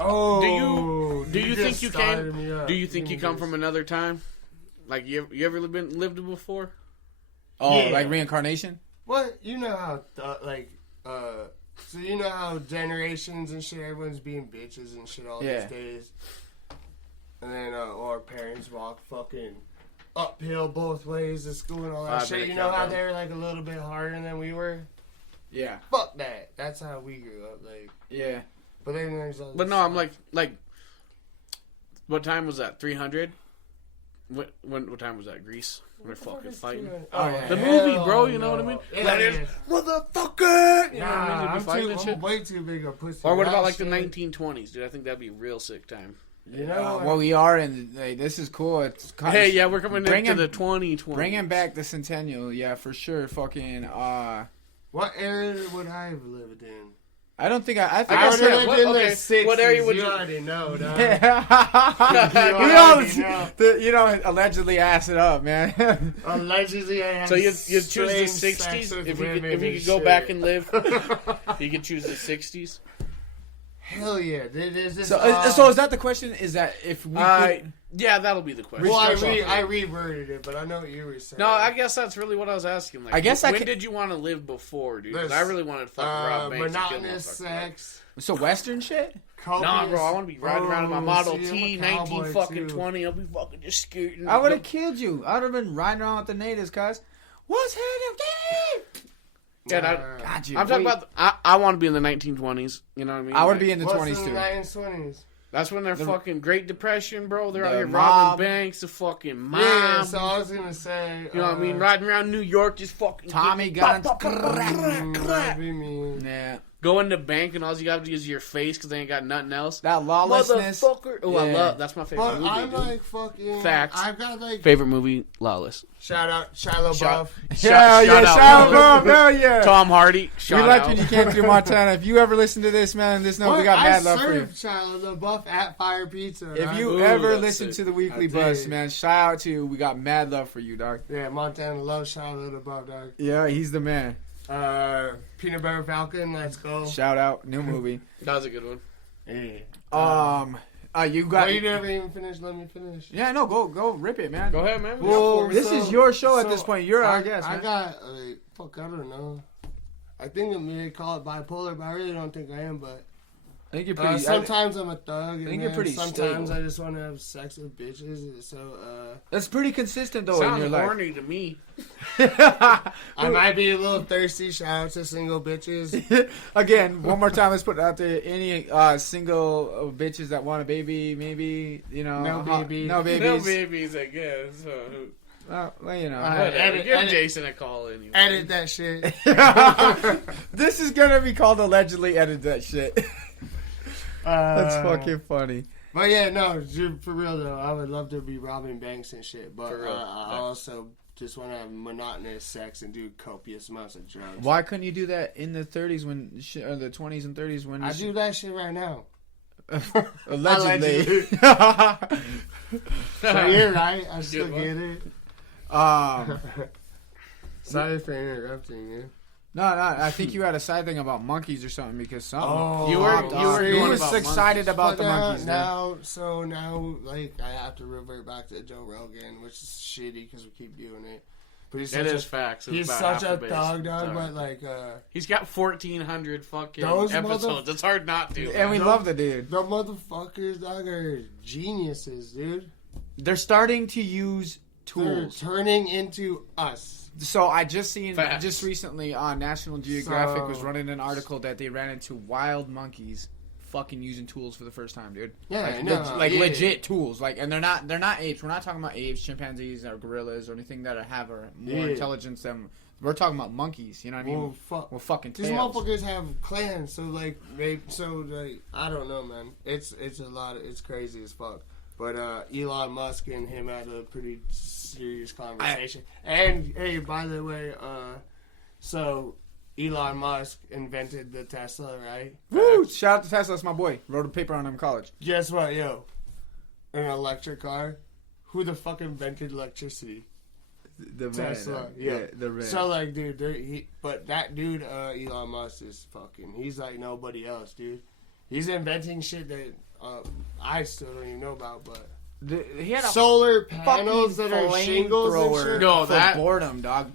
Oh, Do you think just you started me can? up. Do you think you come from another time? Like you ever lived it before? Oh, Yeah. like reincarnation? What you know how so you know how generations and shit, everyone's being bitches and shit all Yeah. these days, and then our parents walk fucking uphill both ways to school and all that 5 shit. minute You know how countdown. they were a little bit harder than we were. Yeah. Fuck that. That's how we grew up. Yeah. But then there's other But no, I'm stuff. like, what time was that? 300. What time was that? Greece. We're fucking fighting. Oh, yeah. The movie, bro. You know what I mean? Yeah, Like, yeah. motherfucker. You know what I mean? Nah, They'd be fighting and shit. I'm way too big a pussy. Or what for about that like the shit. 1920s, dude? I think that'd be a real sick time. You know, Well, we are in. Hey, this is cool. It's kind Hey, yeah, we're coming Bring into him- the 2020s. Bringing back the centennial, yeah, for sure. Fucking what era would I have lived in? I don't think I I would said- have lived in okay, the 60s. what area would you you- already know, dog. Allegedly ass it up, man. Allegedly, I had So you choose the strange sex 60s with if you women could and go shit. back and live. You could choose the 60s. Hell yeah! There's this, So is that the question? Is that if we could, Yeah, that'll be the question. well, I Restart reworded it, but I know what you were saying. No, I guess that's really what I was asking. Like, I guess when did you want to live before, dude? 'Cause I really wanted to fucking rob banks and kill monotonous motherfuckers. sex. so Western shit? Nah, bro, I want to be riding around in my Model see, I'm T, a cowboy, 1920. I'll be fucking just scooting. I would have killed you. I would have been riding around with the natives, cuz. What's happening? Got you. I'm talking about. I want to be in the 1920s. You know what I mean? I would Like, be in the What's 20s in too. the 1920s? That's when they're fucking Great Depression, bro. They're out the here mob. robbing banks, the fucking mob. Yeah, so I was gonna say. You know what I mean? Riding around New York, just fucking Tommy getting- guns. That'd be me. Yeah. Go in the bank and all you got to do is your face because they ain't got nothing else. That lawlessness. Motherfucker. Oh, I Yeah. love. That's my favorite But movie. I'm dude. like fucking. Facts. I've got like. Favorite movie, Lawless. Shout out Shia Shout- LaBeouf. Yeah, shout out, shout Lawless. out, hell yeah. Tom Hardy. We Shout liked out. when you came through Montana. If you ever listen to this, man, just know we got mad love for you. I served Shia LaBeouf at Fire Pizza. If right? you Ooh, ever that's listen sick. to the Weekly I Buzz, did. man, shout out to you. We got mad love for you, dog. Yeah, Montana loves Shia LaBeouf, dog. Yeah, he's the man. Peanut Butter Falcon, let's go. Shout out, new movie. That was a good one. Yeah. You got. Well, you never even finished. Let me finish. Yeah, no, go rip it, man. Go ahead, man. Well, this So- is your show at so this point. You're our guest, I man. got fuck. I don't know. I think they call it bipolar, but I really don't think I am. But I think you're pretty. sometimes I'm a thug, and think you're then pretty sometimes stable. I just want to have sex with bitches. So That's pretty consistent though in Sounds your life. horny to me. I might be a little thirsty. Shout out to single bitches. Again, one more time, let's put it out there. Any single bitches that want a baby, maybe No baby. no No babies. babies, I guess. Well, Whatever. edit- Give edit- Jason a call anyway. Edit that shit. This is gonna be called allegedly edit that shit. That's Uh, fucking funny. But yeah, no, dude, for real though, I would love to be robbing banks and shit. But For real. I also just want to have monotonous sex and do copious amounts of drugs. Why couldn't you do that in the 30s or the 20s and 30s when I do that shit right now. allegedly? So you're right. I still Good one. get it. Sorry for interrupting you. No, I think you had a side thing about monkeys or something because something. Oh, You were He going was about excited about the monkeys. man. Now, like, I have to revert back to Joe Rogan, which is shitty because we keep doing it. But he's It such is facts. It's He's about such half a the base. thug, dog. Sorry. But like, He's got 1,400 fucking Those episodes. It's hard not to. And we Those- love the dude. the motherfuckers, dog, are geniuses, dude. They're starting to use They're tools. turning into us. So I just seen Facts. just recently on National Geographic was So- running an article that they ran into wild monkeys fucking using tools for the first time, dude. Yeah, like, I know. like Yeah. legit tools. Like, and they're not apes. We're not talking about apes, chimpanzees, or gorillas, or anything that have more Yeah. intelligence than. We're talking about monkeys. You know what I mean? Well, fuck. Well, fucking These tails. motherfuckers have clans, so like, I don't know, man. It's a lot. It's crazy as fuck. But Elon Musk and him had a pretty serious conversation. And hey, by the way, so Elon Musk invented the Tesla, right? Woo! Shout out to Tesla. That's my boy. Wrote a paper on him in college. Guess what, yo? An electric car. Who the fuck invented electricity? The Tesla. man. Yeah. The man. So like, dude, but that dude, Elon Musk is fucking. He's like nobody else, dude. He's inventing shit that I still don't even know about, but He had a solar panels that are shingles and flamethrower shit. No, for that- boredom, dog.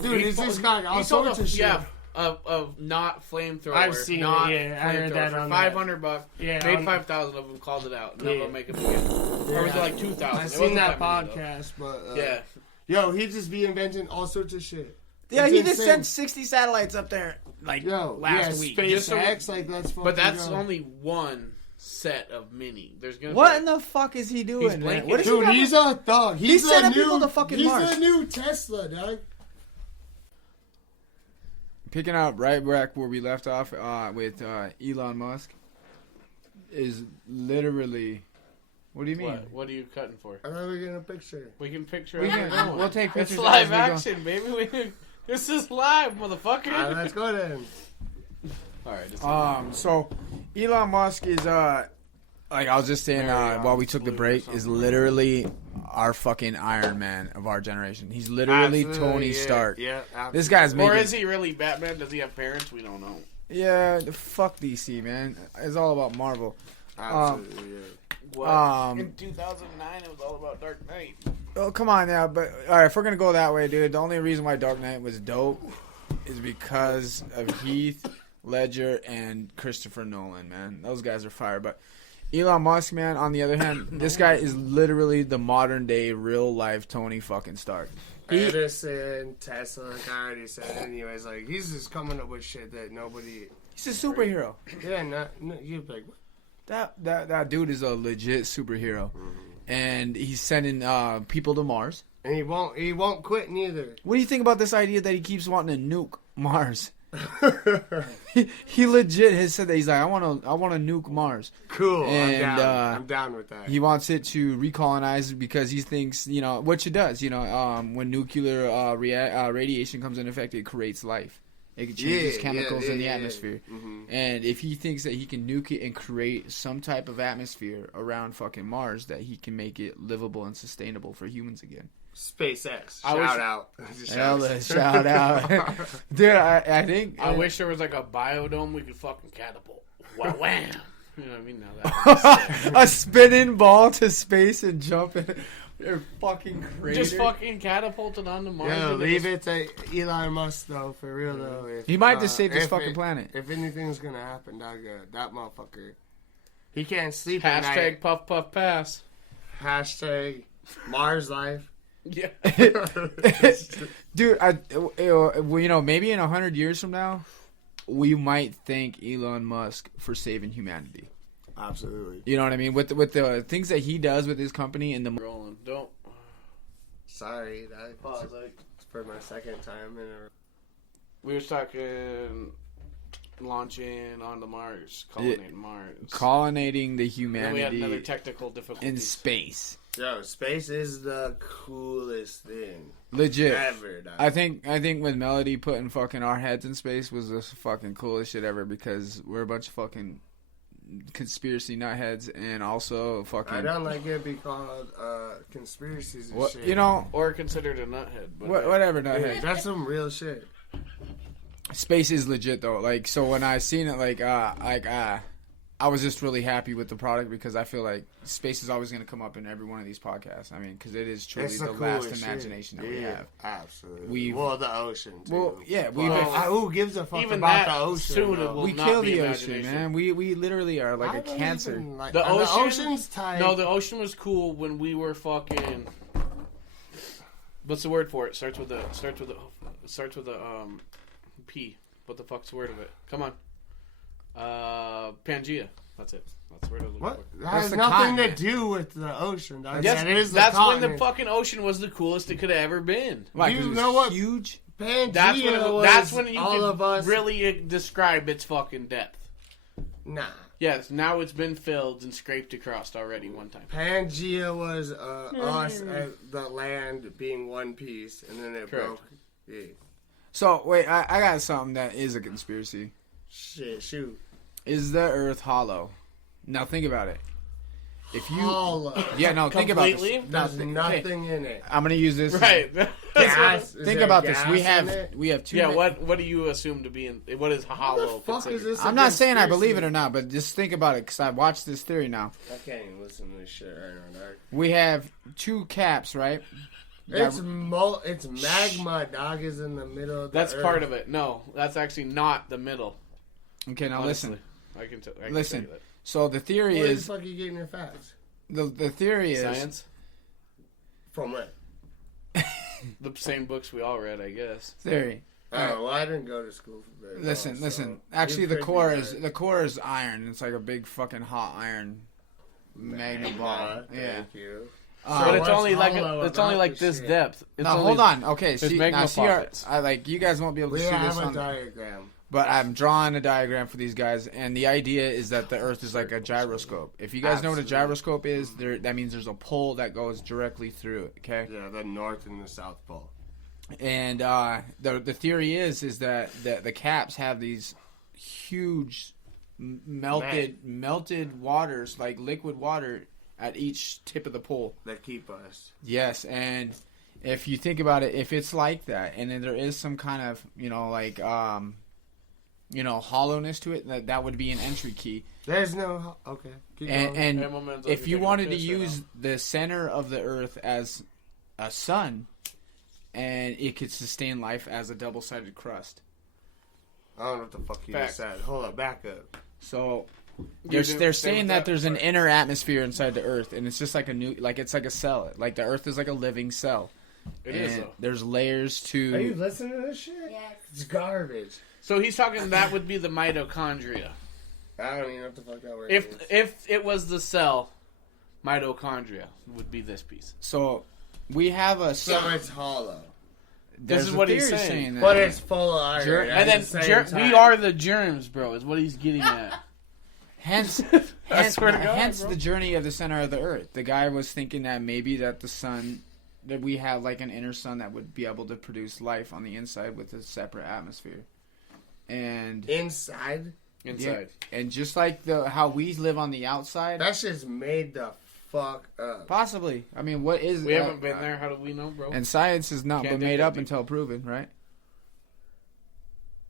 Dude, he's just got all He sold sorts a of shit. of not flamethrower. I've seen it, not yeah. I heard flamethrower that for on $500. Yeah, made on- 5,000 of them. Called it out. And Yeah. they'll make it again. Or was it like 2,000? I've It seen wasn't that many, though. podcast, but Yeah. yo, he just be inventing all sorts of shit. Yeah, It's he just insane. sent 60 satellites up there like Yo, last week. Just so- SpaceX, like let's fucking But that's go. only one set of many. There's gonna What be in the fuck is he doing, man? blanking. What is Dude, he he's a thug. He's sending a new, people to fucking he's Mars. a new Tesla, dog. Picking up right back where we left off with Elon Musk is literally. What do you mean? What are you cutting for? I thought we were getting a picture. We can picture We it. can, we'll take It's pictures. live as we go. action, baby. This is live, motherfucker. All right, let's go then. All right. So Elon Musk is like I was just saying while we took the break, is literally our fucking Iron Man of our generation. He's literally Tony Stark. Yeah, absolutely. This guy's making. Or is he really Batman? Does he have parents? We don't know. Yeah, fuck DC, man. It's all about Marvel. Absolutely, What? In 2009, it was all about Dark Knight. Oh, come on now. But all right, if we're gonna go that way, dude, the only reason why Dark Knight was dope is because of Heath Ledger and Christopher Nolan, man. Those guys are fire. But Elon Musk, man, on the other hand, this guy is literally the modern day real life Tony fucking Stark. Edison, Tesla, like I already said. Anyways, like he's just coming up with shit that nobody. He's a superhero. Yeah, no, you're like That dude is a legit superhero, and he's sending people to Mars. and he won't quit neither. What do you think about this idea that he keeps wanting to nuke Mars? he legit has said that he's like, I want to nuke Mars. Cool, And, I'm down with that. He wants it to recolonize because he thinks, which it does. When nuclear radiation comes into effect, it creates life. It changes chemicals in the atmosphere. Mm-hmm. And if he thinks that he can nuke it and create some type of atmosphere around fucking Mars, that he can make it livable and sustainable for humans again. SpaceX, Shout out. Dude, I think... I wish there was like a biodome we could fucking catapult. Wham! You know what I mean? Now that a spinning ball to space and jump in. You're fucking crazy. just fucking catapulted onto Mars. Yeah, and leave just- it to Elon Musk though, for real though. If, He might just save this if fucking planet. If anything's gonna happen, that motherfucker, he can't sleep at Hashtag night. puff puff pass. Hashtag Mars life. Yeah. Dude, maybe in 100 years from now, we might thank Elon Musk for saving humanity. Absolutely. You know what I mean? With the things that he does with his company and the Rolling. Don't. Sorry, Pause. it's for my second time in a. We were talking launching onto Mars, colonizing Mars. colonizing the Then we had another humanity technical difficulty. in space. Yo, space is the coolest thing Legit. ever. Dog. I think with Melody putting fucking our heads in space was the fucking coolest shit ever because we're a bunch of fucking conspiracy nutheads and also fucking. I don't like it be called conspiracies and What, shit. or considered a nuthead. But whatever nuthead. Hey, that's some real shit. Space is legit though. Like, so when I seen it, I was just really happy with the product because I feel like space is always going to come up in every one of these podcasts. I mean, because it is truly It's the coolest vast imagination shit. that we have. Absolutely. the ocean. Too. Well, yeah, who gives a fuck even about that the ocean? soon it though? will we not kill be the ocean, imagination. man. We literally are like I a don't cancer. even like- The and ocean- ocean's tight. No, the ocean was cool when we were fucking. What's the word for it? Starts with a P. What the fuck's the word of it? Come on. Pangea. That's it. That's the word I was looking What? for. That has the nothing continent. to do with the ocean. Dog. Yes, That is the that's when the continent. fucking ocean was the coolest it could have ever been. Like, You it was know what? huge. Pangea That's when you all can of us. really describe its fucking depth. Nah. Yes, now it's been filled and scraped across already one time. Pangea was us at the land being one piece, and then it Correct. broke. Yeah. So wait, I got something that is a conspiracy. Shit, shoot. Is the Earth hollow? Now think about it. If you, Hollow. yeah, no, think about Completely? this. There's Okay. nothing in it. I'm gonna use this. Right. Gas. Is Think there about this. gas We in have it? two. Yeah, what do you assume to be in? What is hollow? What the fuck considered? is this? I'm not saying I believe it or not, but just think about it because I watched this theory now. I can't even listen to this shit right now. Dog. We have two caps, right? It's magma. Dog is in the middle of the That's earth. part of it. No, that's actually not the middle. Okay, now Honestly. listen. I can tell you Listen. that. So the theory Where is the fuck are you getting your facts? the theory is Science. From what? The same books we all read, I guess. theory. Oh, well, I didn't go to school for very long. Listen, so listen. Actually, you the could be core right. is iron. It's like a big fucking hot iron magna ball. Yeah. Thank you. But it's what's only like hollow it's only about like this this shit? depth. It's Now only, hold on. Okay, there's see, magma now see, pockets. you guys won't be able to We see have this a on. diagram. But I'm drawing a diagram for these guys, and the idea is that the Earth is like a gyroscope. If you guys know what a Absolutely. gyroscope is, that means there's a pole that goes directly through it. Okay, Yeah, the North and the South Pole. and the theory is that the caps have these huge melted waters, like liquid water, at each tip of the pole that keep us. Yes, and if you think about it, if it's like that, and then there is some kind of hollowness to it, that would be an entry key. There's no okay. And if you wanted to use the center of the Earth as a sun, and it could sustain life as a double-sided crust. I don't know what the fuck you just said. Hold up, back up. So they're saying that there's an inner atmosphere inside the Earth, and it's just like it's like a cell. Like the Earth is like a living cell. It is. There's layers to. Are you listening to this shit? Yes. It's garbage. So he's talking that would be the mitochondria. I don't even know what the fuck that word If is. if it was the cell, mitochondria would be this piece. So we have a. So it's hollow. This is what he's saying. That But it's full of iron. And then we are the germs, bro, is what he's getting at. Hence, swear to God, hence bro. the journey of the center of the Earth. The guy was thinking that maybe that the sun, that we have like an inner sun that would be able to produce life on the inside with a separate atmosphere. And inside? Inside. Yeah, and just like how we live on the outside. That shit's made the fuck up. Possibly. I mean, what is... We haven't been there. How do we know, bro? And science has not Can't been dig made that up deep. until proven, right?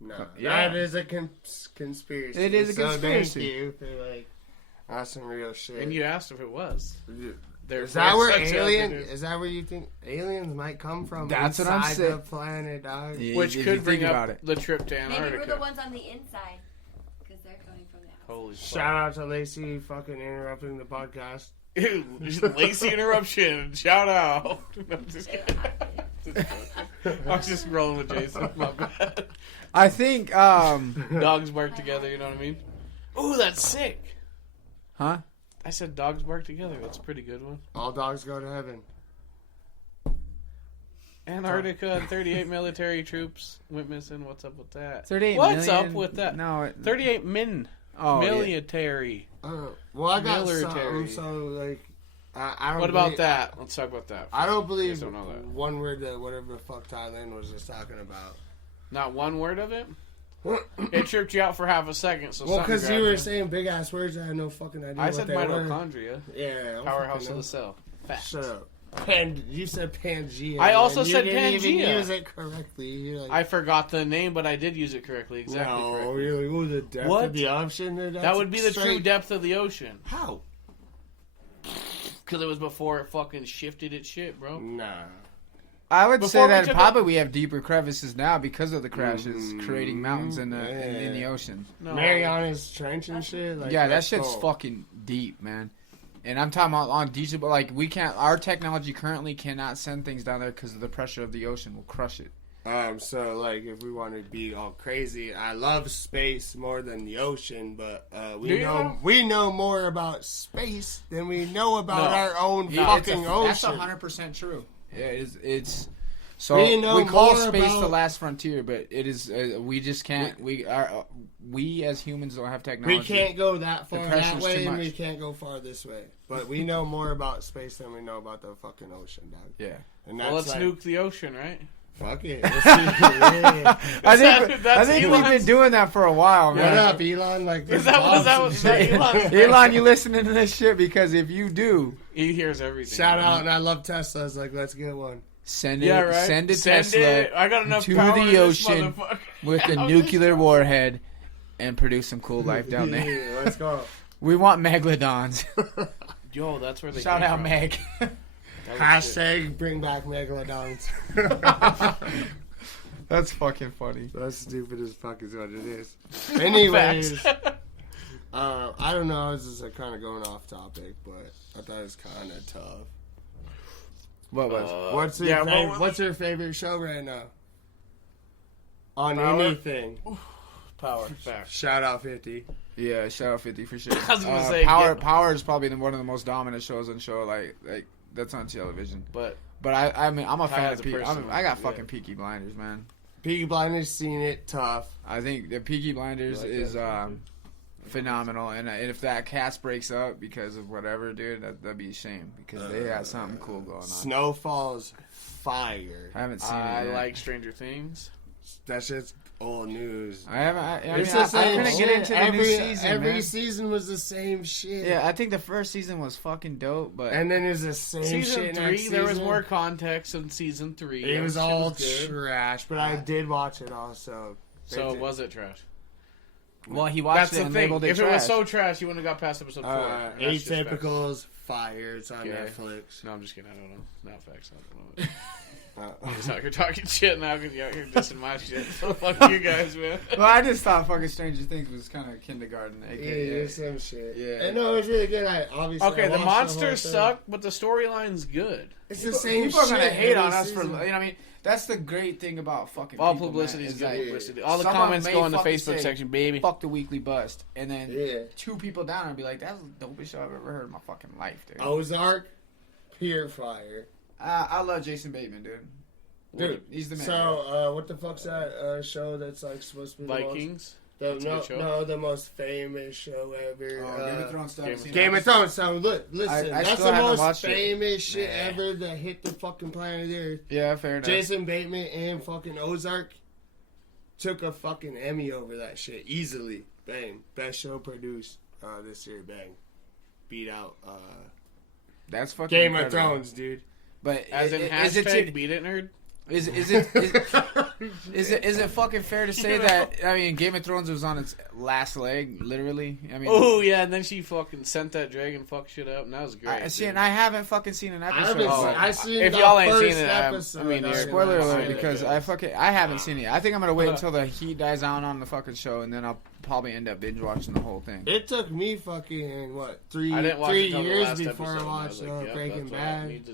No. Yeah. That is a conspiracy. It is a So conspiracy. thank you for, that's some real shit. And you asked if it was. Is that where alien? Is that where you think aliens might come from? That's what I'm inside saying. the planet, dog. Yeah, Which if could you bring think up about it. the trip to Maybe Antarctica. we're the ones on the inside. Because they're coming from the outside. Holy fuck. Shout out to Lacey fucking interrupting the podcast. Lazy interruption. Shout out. No, I'm just kidding. I was just rolling with Jason. My bad. I think... Dogs bark together, you know what I mean? Ooh, that's sick. Huh? I said dogs bark together. That's a pretty good one. All dogs go to heaven. Antarctica and 38 military troops went missing. What's up with that? 38 What's million? up with that? No. 38 military. Well, I got Military. something, I don't What about believe- that? Let's talk about that. I don't believe guys don't know that. one word that whatever the fuck Thailand was just talking about. Not one word of it? It tripped you out for half a second. So Well, because because you were saying big ass words, I had no fucking idea. I what said they were. mitochondria. Yeah, I don't Powerhouse fucking of know. the cell. Facts. Shut up. You said Pangea. I also and said you didn't even Pangea. use it correctly. You're like, I forgot the name, but I did use it correctly. Exactly no, correctly. really? What was the depth What? of the option? That would be the true depth of the ocean. How? Because it was before it fucking shifted its shit, bro. Nah. I would Before say we that took probably we have deeper crevices now because of the crashes, Mhm. creating mountains in the Yeah. ocean. No. Mariana's Trench and shit? Yeah, that that's shit's cool. fucking deep, man. And I'm talking about on diesel, but we can't. Our technology currently cannot send things down there because of the pressure of the ocean will crush it. So if we want to be all crazy, I love space more than the ocean, but we know more about space than we know about No. our own Yeah, fucking ocean. That's 100% true. Yeah, it's so We know we call more space the about- last frontier, but it is we just can't. We as humans don't have technology. We can't go that far that pressure's way, too and much. we can't go far this way. But we know more about space than we know about the fucking ocean, dog. Yeah. And that's Well, let's nuke the ocean, right? Fuck it. Let's yeah. I That's think we've been Elon's- doing that for a while, What man. up, Elon? Like, Is that Elon's? Elon, you listening to this shit? Because if you do, He hears everything. Shout man. out, and I love Teslas. Like, let's get one. send it. Yeah, right. Send a Send Tesla it. I got enough to power the in this ocean motherfucker. with a I was nuclear just- warhead and produce some cool life down there. Yeah, let's go. We want megalodons. Yo, that's where they Shout came out, from. Meg. That was Hashtag bring back megalodons. That's fucking funny. That's stupid as fuck is what it is. Anyways, Facts. I don't know. I was just kind of going off topic, but I thought it was kind of tough. What was? What's your yeah, favorite, what- What's your favorite show right now? On Power? anything. Power. Facts. Shout out 50. Yeah, shout out 50 for sure. I was gonna say, Power. get- Power is probably one of the most dominant shows on show. Like that's on television. But But I mean, I'm a fan as of a Peaky. person, I got yeah. fucking Peaky Blinders, man. Peaky Blinders seen it tough. I think the Peaky Blinders You like is that? phenomenal, and if that cast breaks up because of whatever, dude, that'd be a shame because they got something cool going on. Snowfall's fire. I haven't seen I it yet. like Stranger Things. That shit's old news. I haven't. I It's mean, the same I'm gonna shit. get into the new season, every man. season was the same shit. Yeah, I think the first season was fucking dope, but And then there's the same Season shit 3, next there was season. more context in season 3. It was Shit all good. trash, but I did watch it also. So was it trash? well, he watched That's it the and thing. labeled it If trash. it was so trash, you wouldn't have got past episode 4. That's just facts. Atypicals, fire. It's on Yeah. Netflix. No, I'm just kidding. I don't know. Not facts. I don't know. I'm just out here talking shit now. You're out here dissing my shit. So fuck you guys, man. well, I just thought fucking Stranger Things was kind of kindergarten. Yeah, some shit. Yeah. And no, it was really good. I obviously Okay, I the watched monsters whole thing. suck, but the storyline's good. It's the same People are shit. gonna hate on every us for, season. you know what I mean? That's the great thing about fucking All people, publicity man, is is good like, publicity. All the someone comments may go in the fucking Facebook say, section, baby. Fuck the weekly bust, and then Yeah. 2 people down and be like, "That's the dopest show I've ever heard in my fucking life, dude." Ozark, pure fire. I love Jason Bateman, dude. Dude, He's the man. So, what the fuck's that show that's like supposed to be Vikings. the That's a good show. the most famous show ever? Oh, Game of Thrones stuff. Game of Game of Thrones. So look, listen, I that's still the haven't most watched it. famous shit Nah. ever that hit the fucking planet Earth. Yeah, fair enough. Jason Bateman and fucking Ozark took a fucking Emmy over that shit easily. Bang, best show produced this year. Bang, beat out That's fucking Game of incredible. Thrones, dude. But As in is it hashtag beat it, nerd. is it fucking fair to say that? I mean, Game of Thrones was on its last leg, literally. I mean, Oh yeah, and then she fucking sent that dragon fuck shit up, and that was great. and I haven't fucking seen an I episode. haven't of seen. it. I seen If the y'all ain't first seen it, episode. I mean, didn't Spoiler see alert, it. because I haven't seen it. I think I'm gonna wait until the heat dies down on the fucking show, and then I'll probably end up binge watching the whole thing. It took me fucking what three I didn't watch three it until the years last before episode, I and watched was like, yep, Breaking that's what I Bad. need to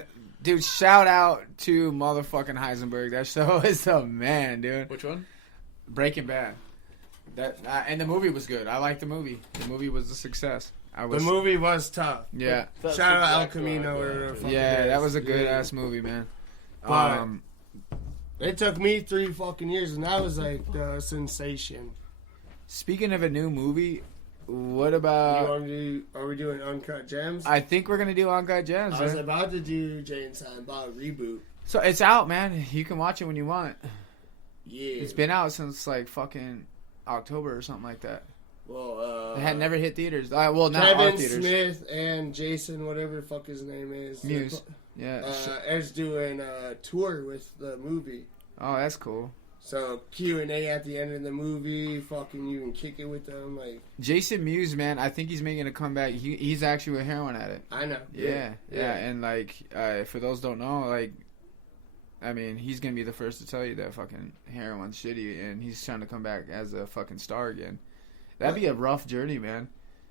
do. Dude, shout out to motherfucking Heisenberg. That show is the man, dude. Which one? Breaking Bad. That and the movie was good. I liked the movie. The movie was a success. The movie was tough. Yeah, That's Shout out El exactly what I Camino. got, Or too. fucking yeah, that is. was a good Yeah. ass movie, man. But- It took me 3 fucking years, and that was like the sensation. Speaking of a new movie, what You about? want to do? Are we doing Uncut Gems? I think we're gonna do Uncut Gems. I was man. about to do Jay and Silent Bob reboot. So it's out, man. You can watch it when you want. Yeah. It's been out since like fucking October or something like that. Well, It had never hit theaters. Well, not our Kevin theaters. Smith and Jason, whatever the fuck his name is, Muse. Yeah. is doing a tour with the movie. Oh, that's cool. So Q&A at the end of the movie, fucking you can kick it with them. Like, Jason Mewes, man, I think he's making a comeback. He's actually a heroin addict. I know. Yeah, and like, for those who don't know, like, I mean, he's gonna be the first to tell you that fucking heroin's shitty, and he's trying to come back as a fucking star again. That'd be a rough journey, man.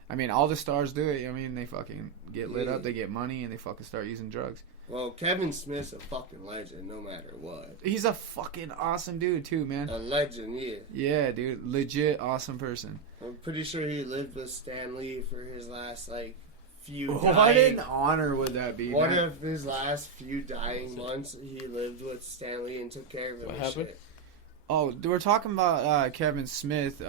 I mean, all the stars do it. I mean, they fucking get lit up, they get money, and they fucking start using drugs. Well, Kevin Smith's a fucking legend, no matter what. He's a fucking awesome dude too, man. A legend, yeah. Yeah, dude, legit awesome person. I'm pretty sure he lived with Stan Lee for his last, like, few What dying... an honor would that be, What man? if his last few dying months he lived with Stan Lee and took care of him What and happened? shit? Oh, we're talking about Kevin Smith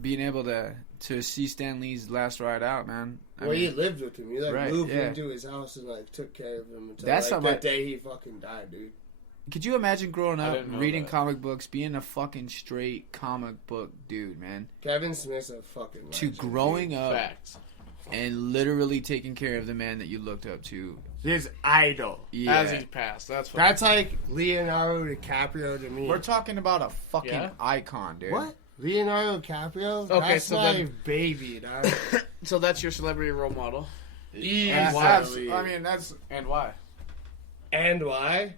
being able to see Stan Lee's last ride out, man. Well, he lived with him. He like Right, moved yeah. into his house and like took care of him until That's like, something the day he fucking died, dude. Could you imagine growing I up, didn't know reading that. comic books, being a fucking straight comic book dude, man? Kevin Smith's a fucking legend, To growing up Facts. and literally taking care of the man that you looked up to. dude. His idol. Yeah. As he passed, that's fucking That's like Leonardo DiCaprio to me. We're talking about a fucking Yeah? icon, dude. What? Leonardo DiCaprio? Okay, That's so my then- baby, dog. So that's your celebrity role model. Yeah, Easily. I mean, that's... And why? And why?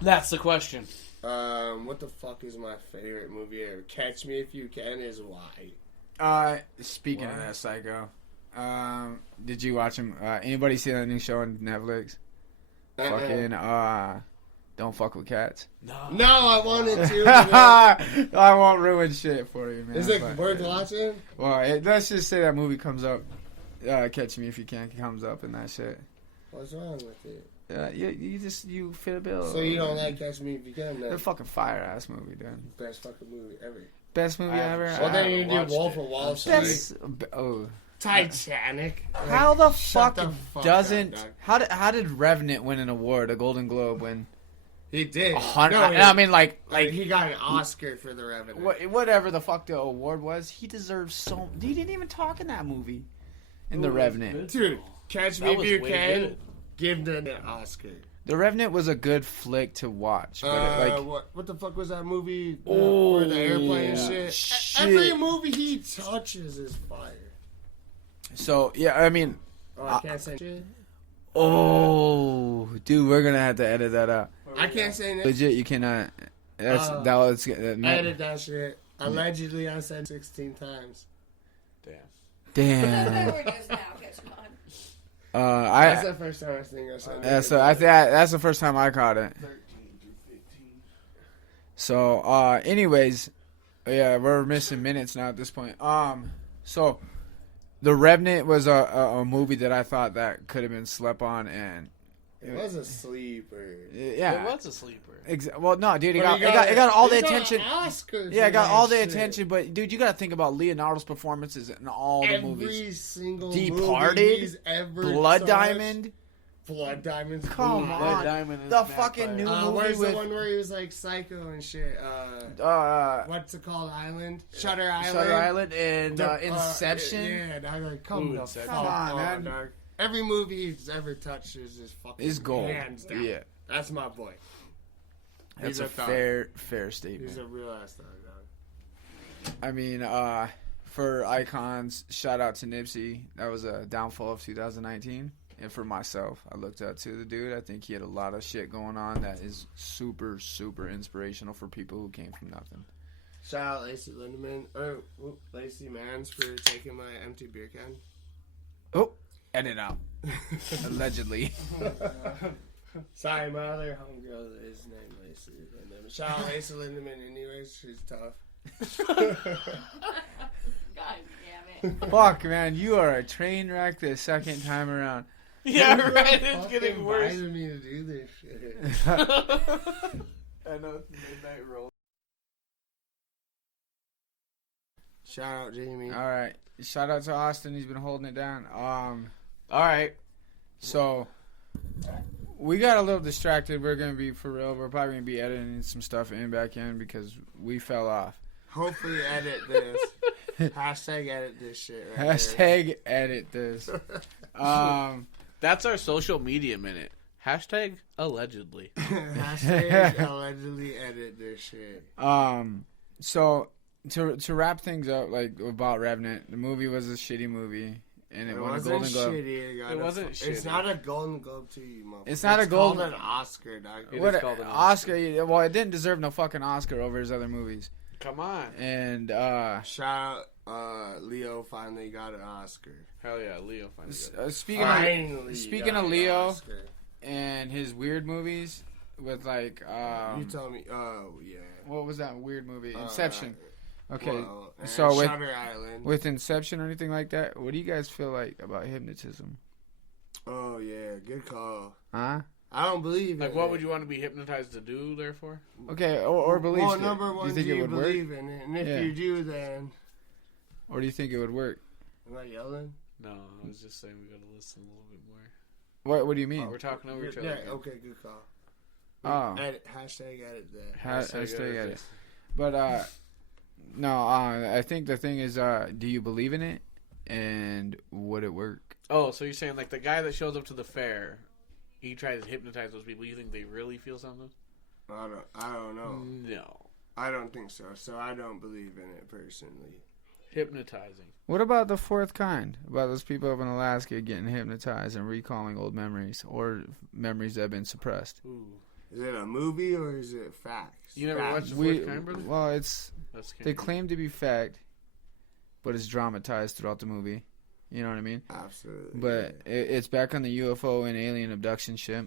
That's the question. What the fuck is my favorite movie ever? Catch Me If You Can is why. Speaking of Why? that, Psycho, did you watch him? Anybody see that new show on Netflix? Fucking, Don't Fuck With Cats. No, I wanted to. I won't ruin shit for you, man. Is it but- worth watching? Well, let's just say that movie comes up. Catch Me If You Can comes up in that shit. What's wrong with it? You fit a bill. So you don't like Catch Me If You Can? It's a Then? fucking fire ass movie, dude. Best fucking movie ever. Best movie I- ever. Well, then you do watched Wolf it. of Wall That's Street. oh. Titanic. How the shut fuck the fuck doesn't? up, dog. How did Revenant win an award, a Golden Globe, when He did. I mean, like he got an Oscar for The Revenant. whatever the fuck the award was, he deserves so. He didn't even talk in that movie, in The Revenant. Dude, Catch Me If You Can. Give them an Oscar. The Revenant was a good flick to watch. But what the fuck was that movie? For the airplane and shit. Every movie he touches is fire. So yeah, I mean, I can't say shit. oh, dude, we're gonna have to edit that out. I can't say that. Legit, you cannot. Edit that shit. Allegedly, I said 16 times. Damn. We're just now catching on. That's the first time I think I said that. That's the first time I caught it. 13 through 15. So, anyways, yeah, we're missing minutes now at this point. So, The Revenant was a movie that I thought that could have been slept on, and it was a sleeper. Yeah, It was a sleeper. Well, no, dude, it got all the attention. Oscar Yeah, it got all the shit. attention, but dude, you got to think about Leonardo's performances in all the Every movies. single Departed, movie he's ever Blood touched. Diamond. Blood Diamond's Come cool. on. Blood Diamond is The Snap fucking Fire. new movie Where's with the one where he was like psycho and shit? What's it called? Island? Shutter Island. Shutter Island and The- Inception. Yeah, and I'm like, come the Inception. fuck Come on, man. dog. Every movie he's ever touched is just fucking Is gold. hands down. Yeah, That's my boy. that's He's a a thug. fair statement. He's a real ass thug, dog. I mean, for icons, shout out to Nipsey. That was a downfall of 2019. And for myself, I looked up to the dude. I think he had a lot of shit going on that is super, super inspirational for people who came from nothing. Shout out Lacey Lindemann, or Lacey Mans for taking my empty beer can. Oh, edit out. Allegedly. Sorry, my other homegirl is named Lacey Lindemann. Shout out Lacey Lindemann anyways, she's tough. God damn it. Fuck, man, you are a train wreck the second time around. Yeah, right. It's Fucking getting worse. invited me to do this shit. I know it's midnight roll. Shout out Jamie. All right. Shout out to Austin. He's been holding it down. All right. So we got a little distracted. We're gonna be for real. We're probably gonna be editing some stuff back in because we fell off. Hopefully edit this. Hashtag edit this shit right Hashtag edit this. That's our social media minute. Hashtag allegedly. there. Hashtag allegedly edit this shit. So to wrap things up, like about Revenant, the movie was a shitty movie, and it won a wasn't Golden Globe. shitty. It wasn't It's shitty. not a Golden Globe to you, motherfucker. It's not a It's Golden- called an Oscar, dog. It What is called an Oscar? Well, it didn't deserve no fucking Oscar over his other movies. Come on. And Shout out Leo finally got an Oscar. Hell yeah, Leo finally got it. speaking got of an Leo Oscar. and his weird movies with like You told me. Oh yeah. what was that weird movie? Inception. Okay, Well, and so with Shutter Island. with Inception or anything like that, what do you guys feel like about hypnotism? Oh yeah, good call. Huh? I don't believe Like, in what it. would you want to be hypnosed to do, therefore? Okay, or believe Well, it. number Do one, you think it would work, believe in it? And if Yeah. you do, then or do you think it would work? am I yelling? No, I was just saying we got to listen a little bit more. What do you mean? We're talking over each other. Yeah. again. Okay. Good call. Oh, Hashtag edit that. hashtag edit. But no, I think the thing is, do you believe in it, and would it work? Oh, so you're saying like the guy that shows up to the fair, he tries to hypnotize those people. You think they really feel something? I don't know. No. I don't think so. So I don't believe in it personally. Hypnotizing. What about the fourth kind? About those people up in Alaska getting hypnotized and recalling old memories or memories that have been suppressed? Ooh. Is it a movie or is it facts? You never Facts. watched the fourth kind, brother? Well, it's That's they claim to be fact, but it's dramatized throughout the movie. You know what I mean? Absolutely. But it's back on the UFO and alien abduction ship.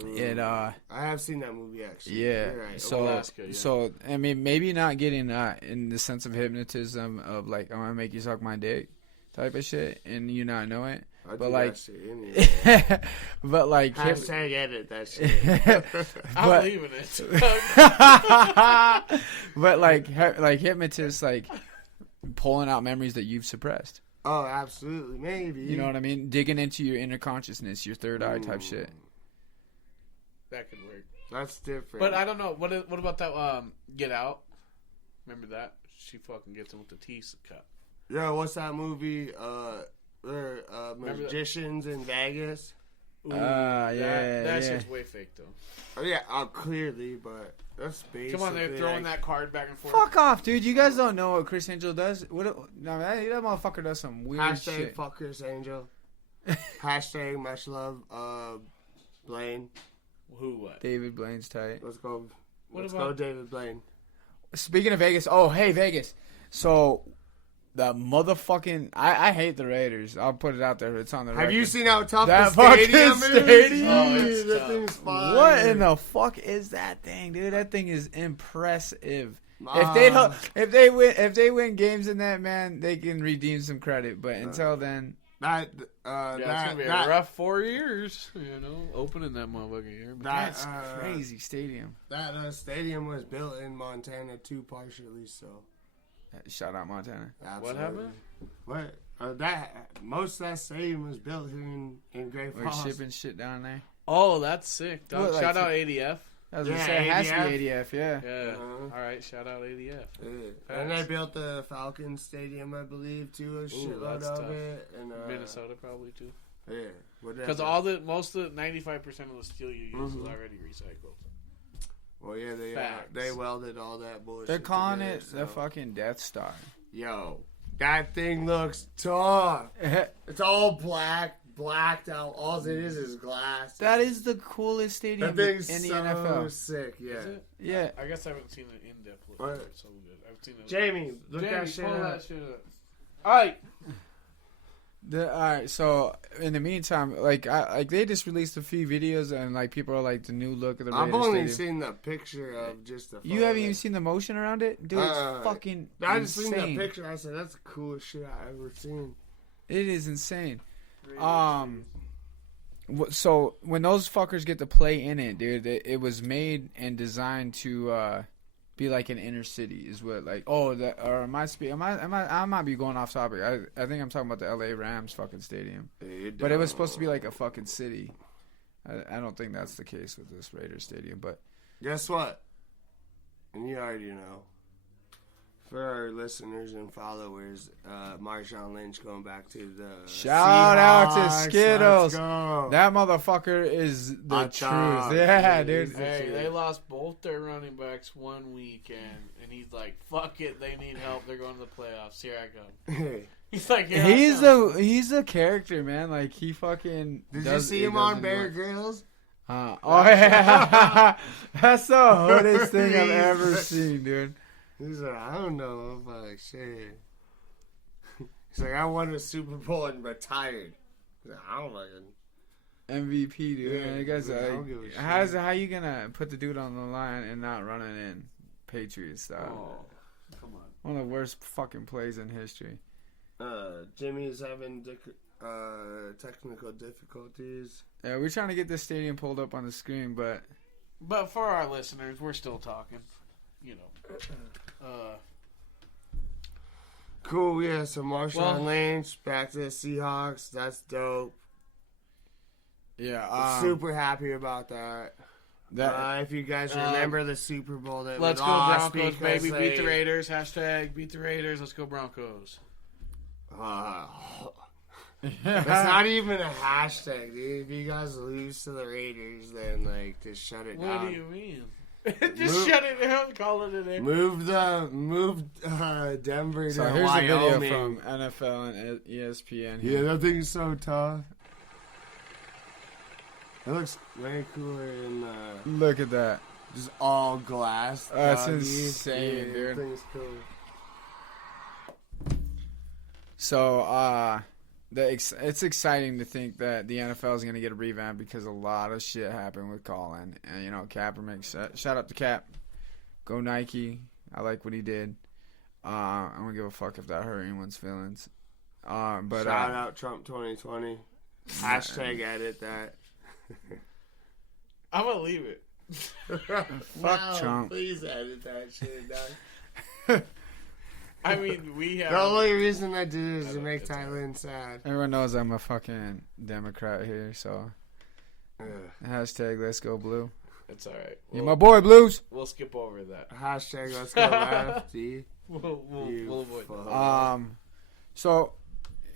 It I have seen that movie actually. yeah. You're right. So Alaska, yeah. so I mean maybe not getting in the sense of hypnotism of like I'm gonna make you suck my dick type of shit and you not know it. I But do like that shit anyway. but like Hashtag edit that shit. I'm but- leaving it. but like hypnotists like pulling out memories that you've suppressed. Oh, absolutely, maybe. You know what I mean? Digging into your inner consciousness, your third eye type shit. That could work. That's different. But I don't know. What about that? Get Out. Remember that? She fucking gets him with the tea cup. Yeah, what's that movie? They're magicians in Vegas. Ooh, yeah, That yeah. shit's way fake though. Oh yeah, clearly, but that's basically. Come on, they're throwing that card back and forth. Fuck off, dude. You guys don't know what Chris Angel does. No, that motherfucker does some weird Hashtag shit. fuck Chris Angel. Hashtag much love, Blaine. Who? What? David Blaine's tight. Let's go. Let's about- go, David Blaine. Speaking of Vegas, oh hey Vegas. So the motherfucking I hate the Raiders. I'll put it out there. It's on the record. Have you seen how tough That the stadium fucking is? stadium? Oh, it's that tough. thing's fire. What in the fuck is that thing, dude? That thing is impressive. Ah. If they win games in that, man, they can redeem some credit. But until then, That It's gonna be a that rough 4 years. You know, opening that motherfucker here. But that's crazy stadium. that stadium was built in Montana too, partially. So Shout out Montana. what happened? What? Most of that stadium was built here in Great We're Falls. shipping shit down there. Oh, that's sick, dog. What, like Shout to- out ADF. I was Yeah, gonna say it has to ADF. be ADF, yeah. Yeah. Uh-huh. All right. Shout out ADF. Yeah. And they built the Falcons Stadium, I believe, too. A shitload that's of tough. it. And, Minnesota probably too. Yeah. Whatever. Because most of the 95% of the steel you use is already recycled. Well, yeah, Facts. they welded all that bullshit. They're calling together, it so. the fucking Death Star. Yo, that thing looks tough. It's all blacked out. All it is glass. That is the coolest stadium That in thing's the so NFL. sick. Yeah. Is it? Yeah. I guess I haven't seen an in-depth look. What? It's so good. I've seen it. Jamie, look Jamie, that shit pull up. that shit up. All right. Alright, so in the meantime, like they just released a few videos and like people are like the new look of the I've Raiders only stadium. seen the picture of just the. You haven't even seen the motion around it, dude. It's fucking I just seen insane. the picture. I said that's the coolest shit I ever seen. It is insane. So when those fuckers get to play in it, dude, it was made and designed to be like an inner city. Is what like I might be going off topic. I think I'm talking about the LA Rams fucking stadium, but it was supposed to be like a fucking city. I don't think that's the case with this Raiders stadium, but Guess what? And you already know. For our listeners and followers, Marshawn Lynch going back to the shout out to Seahawks. Skittles. Let's go. That motherfucker is the Hot truth. dog. Yeah, Yeah, dude. he's Hey, shit. they lost both their running backs one weekend, and he's like, "Fuck it, they need help. They're going to the playoffs. Here I come." He's like, "Here I come." He's a character, man. Like he fucking. Did you does- see he him on doesn't Bear do- Grylls? Oh yeah, that's the hoodest thing I've He's- ever seen, dude. He's like, I don't know if I shit. He's like, I won a Super Bowl and retired. He's like, I don't fucking. MVP, dude. Yeah, Man, you guys, I don't give a shit. how you gonna put the dude on the line and not run it in Patriots style? Oh, come on. One of the worst fucking plays in history. Jimmy's having technical difficulties. Yeah, we're trying to get this stadium pulled up on the screen, but But for our listeners, we're still talking. You know. Cool, yeah. So Marshawn Well- Lynch back to the Seahawks. That's dope. yeah, Super happy about that. that If you guys remember the Super Bowl that Let's we go lost Broncos, because baby. Beat the they- Raiders. Hashtag beat the Raiders. Let's go Broncos. That's not even a hashtag, dude. If you guys lose to the Raiders, then like just shut it What down. do you mean? Just shut it down. Call it a day. Move Denver to So here's Wyoming. a video from NFL and ESPN. Yeah, that thing's so tough. It looks way cooler than Look at that. just all glass. That's doggy. insane, Yeah, dude. That thing's cool. So, it's exciting to think that the NFL is going to get a revamp because a lot of shit happened with Colin. And, you know, Kaepernick, shout out to Cap. Go Nike. I like what he did. I don't give a fuck if that hurt anyone's feelings. But Shout out Trump 2020. Hashtag edit that. I'm gonna leave it. fuck Trump. Please edit that shit, dog. I mean, we have. The only reason I did it is to don't make get that. Thailand sad. Everyone knows I'm a fucking Democrat here, so Ugh. hashtag let's go blue. It's all right. You're my boy, Blues. We'll skip over that. Hashtag let's go lefty. We'll avoid that. So,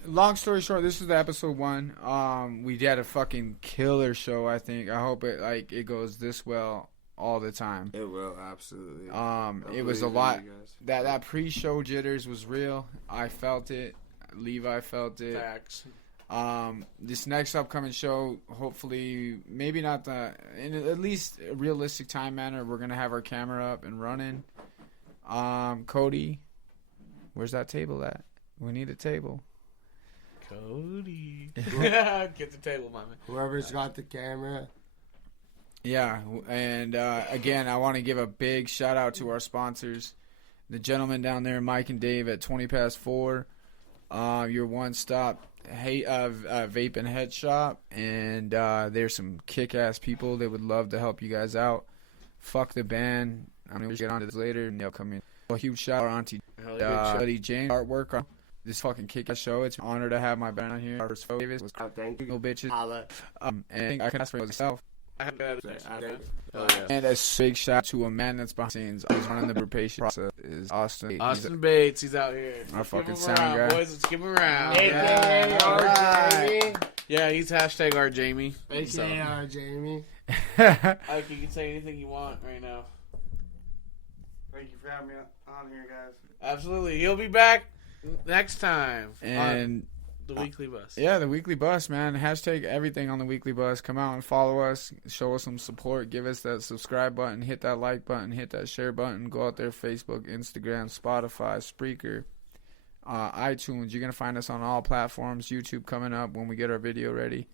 long story short, this is the episode 1. We had a fucking killer show. I think. I hope it goes this well all the time. It will, absolutely. It was a lot. That pre-show jitters was real. I felt it. Levi felt it. Facts. This next upcoming show, hopefully, maybe not in at least a realistic time manner, we're gonna have our camera up and running. Cody, where's that table at? We need a table. Cody, get the table, my man. Whoever's got the camera. Yeah, and again, I want to give a big shout out to our sponsors, the gentlemen down there, Mike and Dave at 20 past 4, your one-stop vape and head shop, and there's some kick-ass people that would love to help you guys out. Fuck the band. I'm going to get onto this later in the upcoming. A huge shout out to Auntie James artwork on this fucking kick-ass show. It's an honor to have my band on here. Davis was Thank you. no bitches. Holla. And I can ask for myself. Oh, yeah. And a big shout out to a man that's behind the scenes. Always running the preparation process is Austin. Austin Bates, he's out here. Our Let's fucking give him sound around, guy. boys. Let's give him around. AKA our Yeah, he's hashtag our Jamie. Jamie. So, AKA our Jamie. Ike, you can say anything you want right now. Thank you for having me on here, guys. Absolutely. He'll be back next time And on the Weekly Bus. yeah, the Weekly Bus, man. Hashtag everything on the Weekly Bus. Come out and follow us. Show us some support. Give us that subscribe button. Hit that like button. Hit that share button. Go out there, Facebook, Instagram, Spotify, Spreaker, iTunes. You're going to find us on all platforms. YouTube coming up when we get our video ready.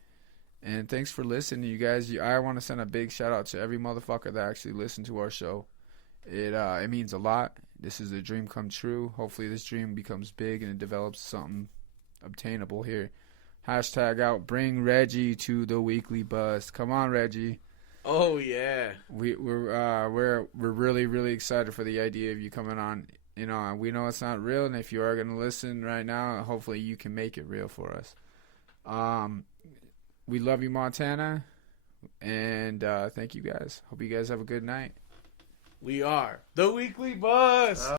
And thanks for listening, you guys. I want to send a big shout out to every motherfucker that actually listened to our show. It means a lot. This is a dream come true. Hopefully this dream becomes big and it develops something obtainable here. Hashtag out. Bring Reggie to the Weekly Bus. Come on, Reggie. Oh, yeah. We're really, really excited for the idea of you coming on. You know, we know it's not real, and if you are gonna listen right now, hopefully you can make it real for us. We love you, Montana, and thank you guys. Hope you guys have a good night. We are the Weekly Bus.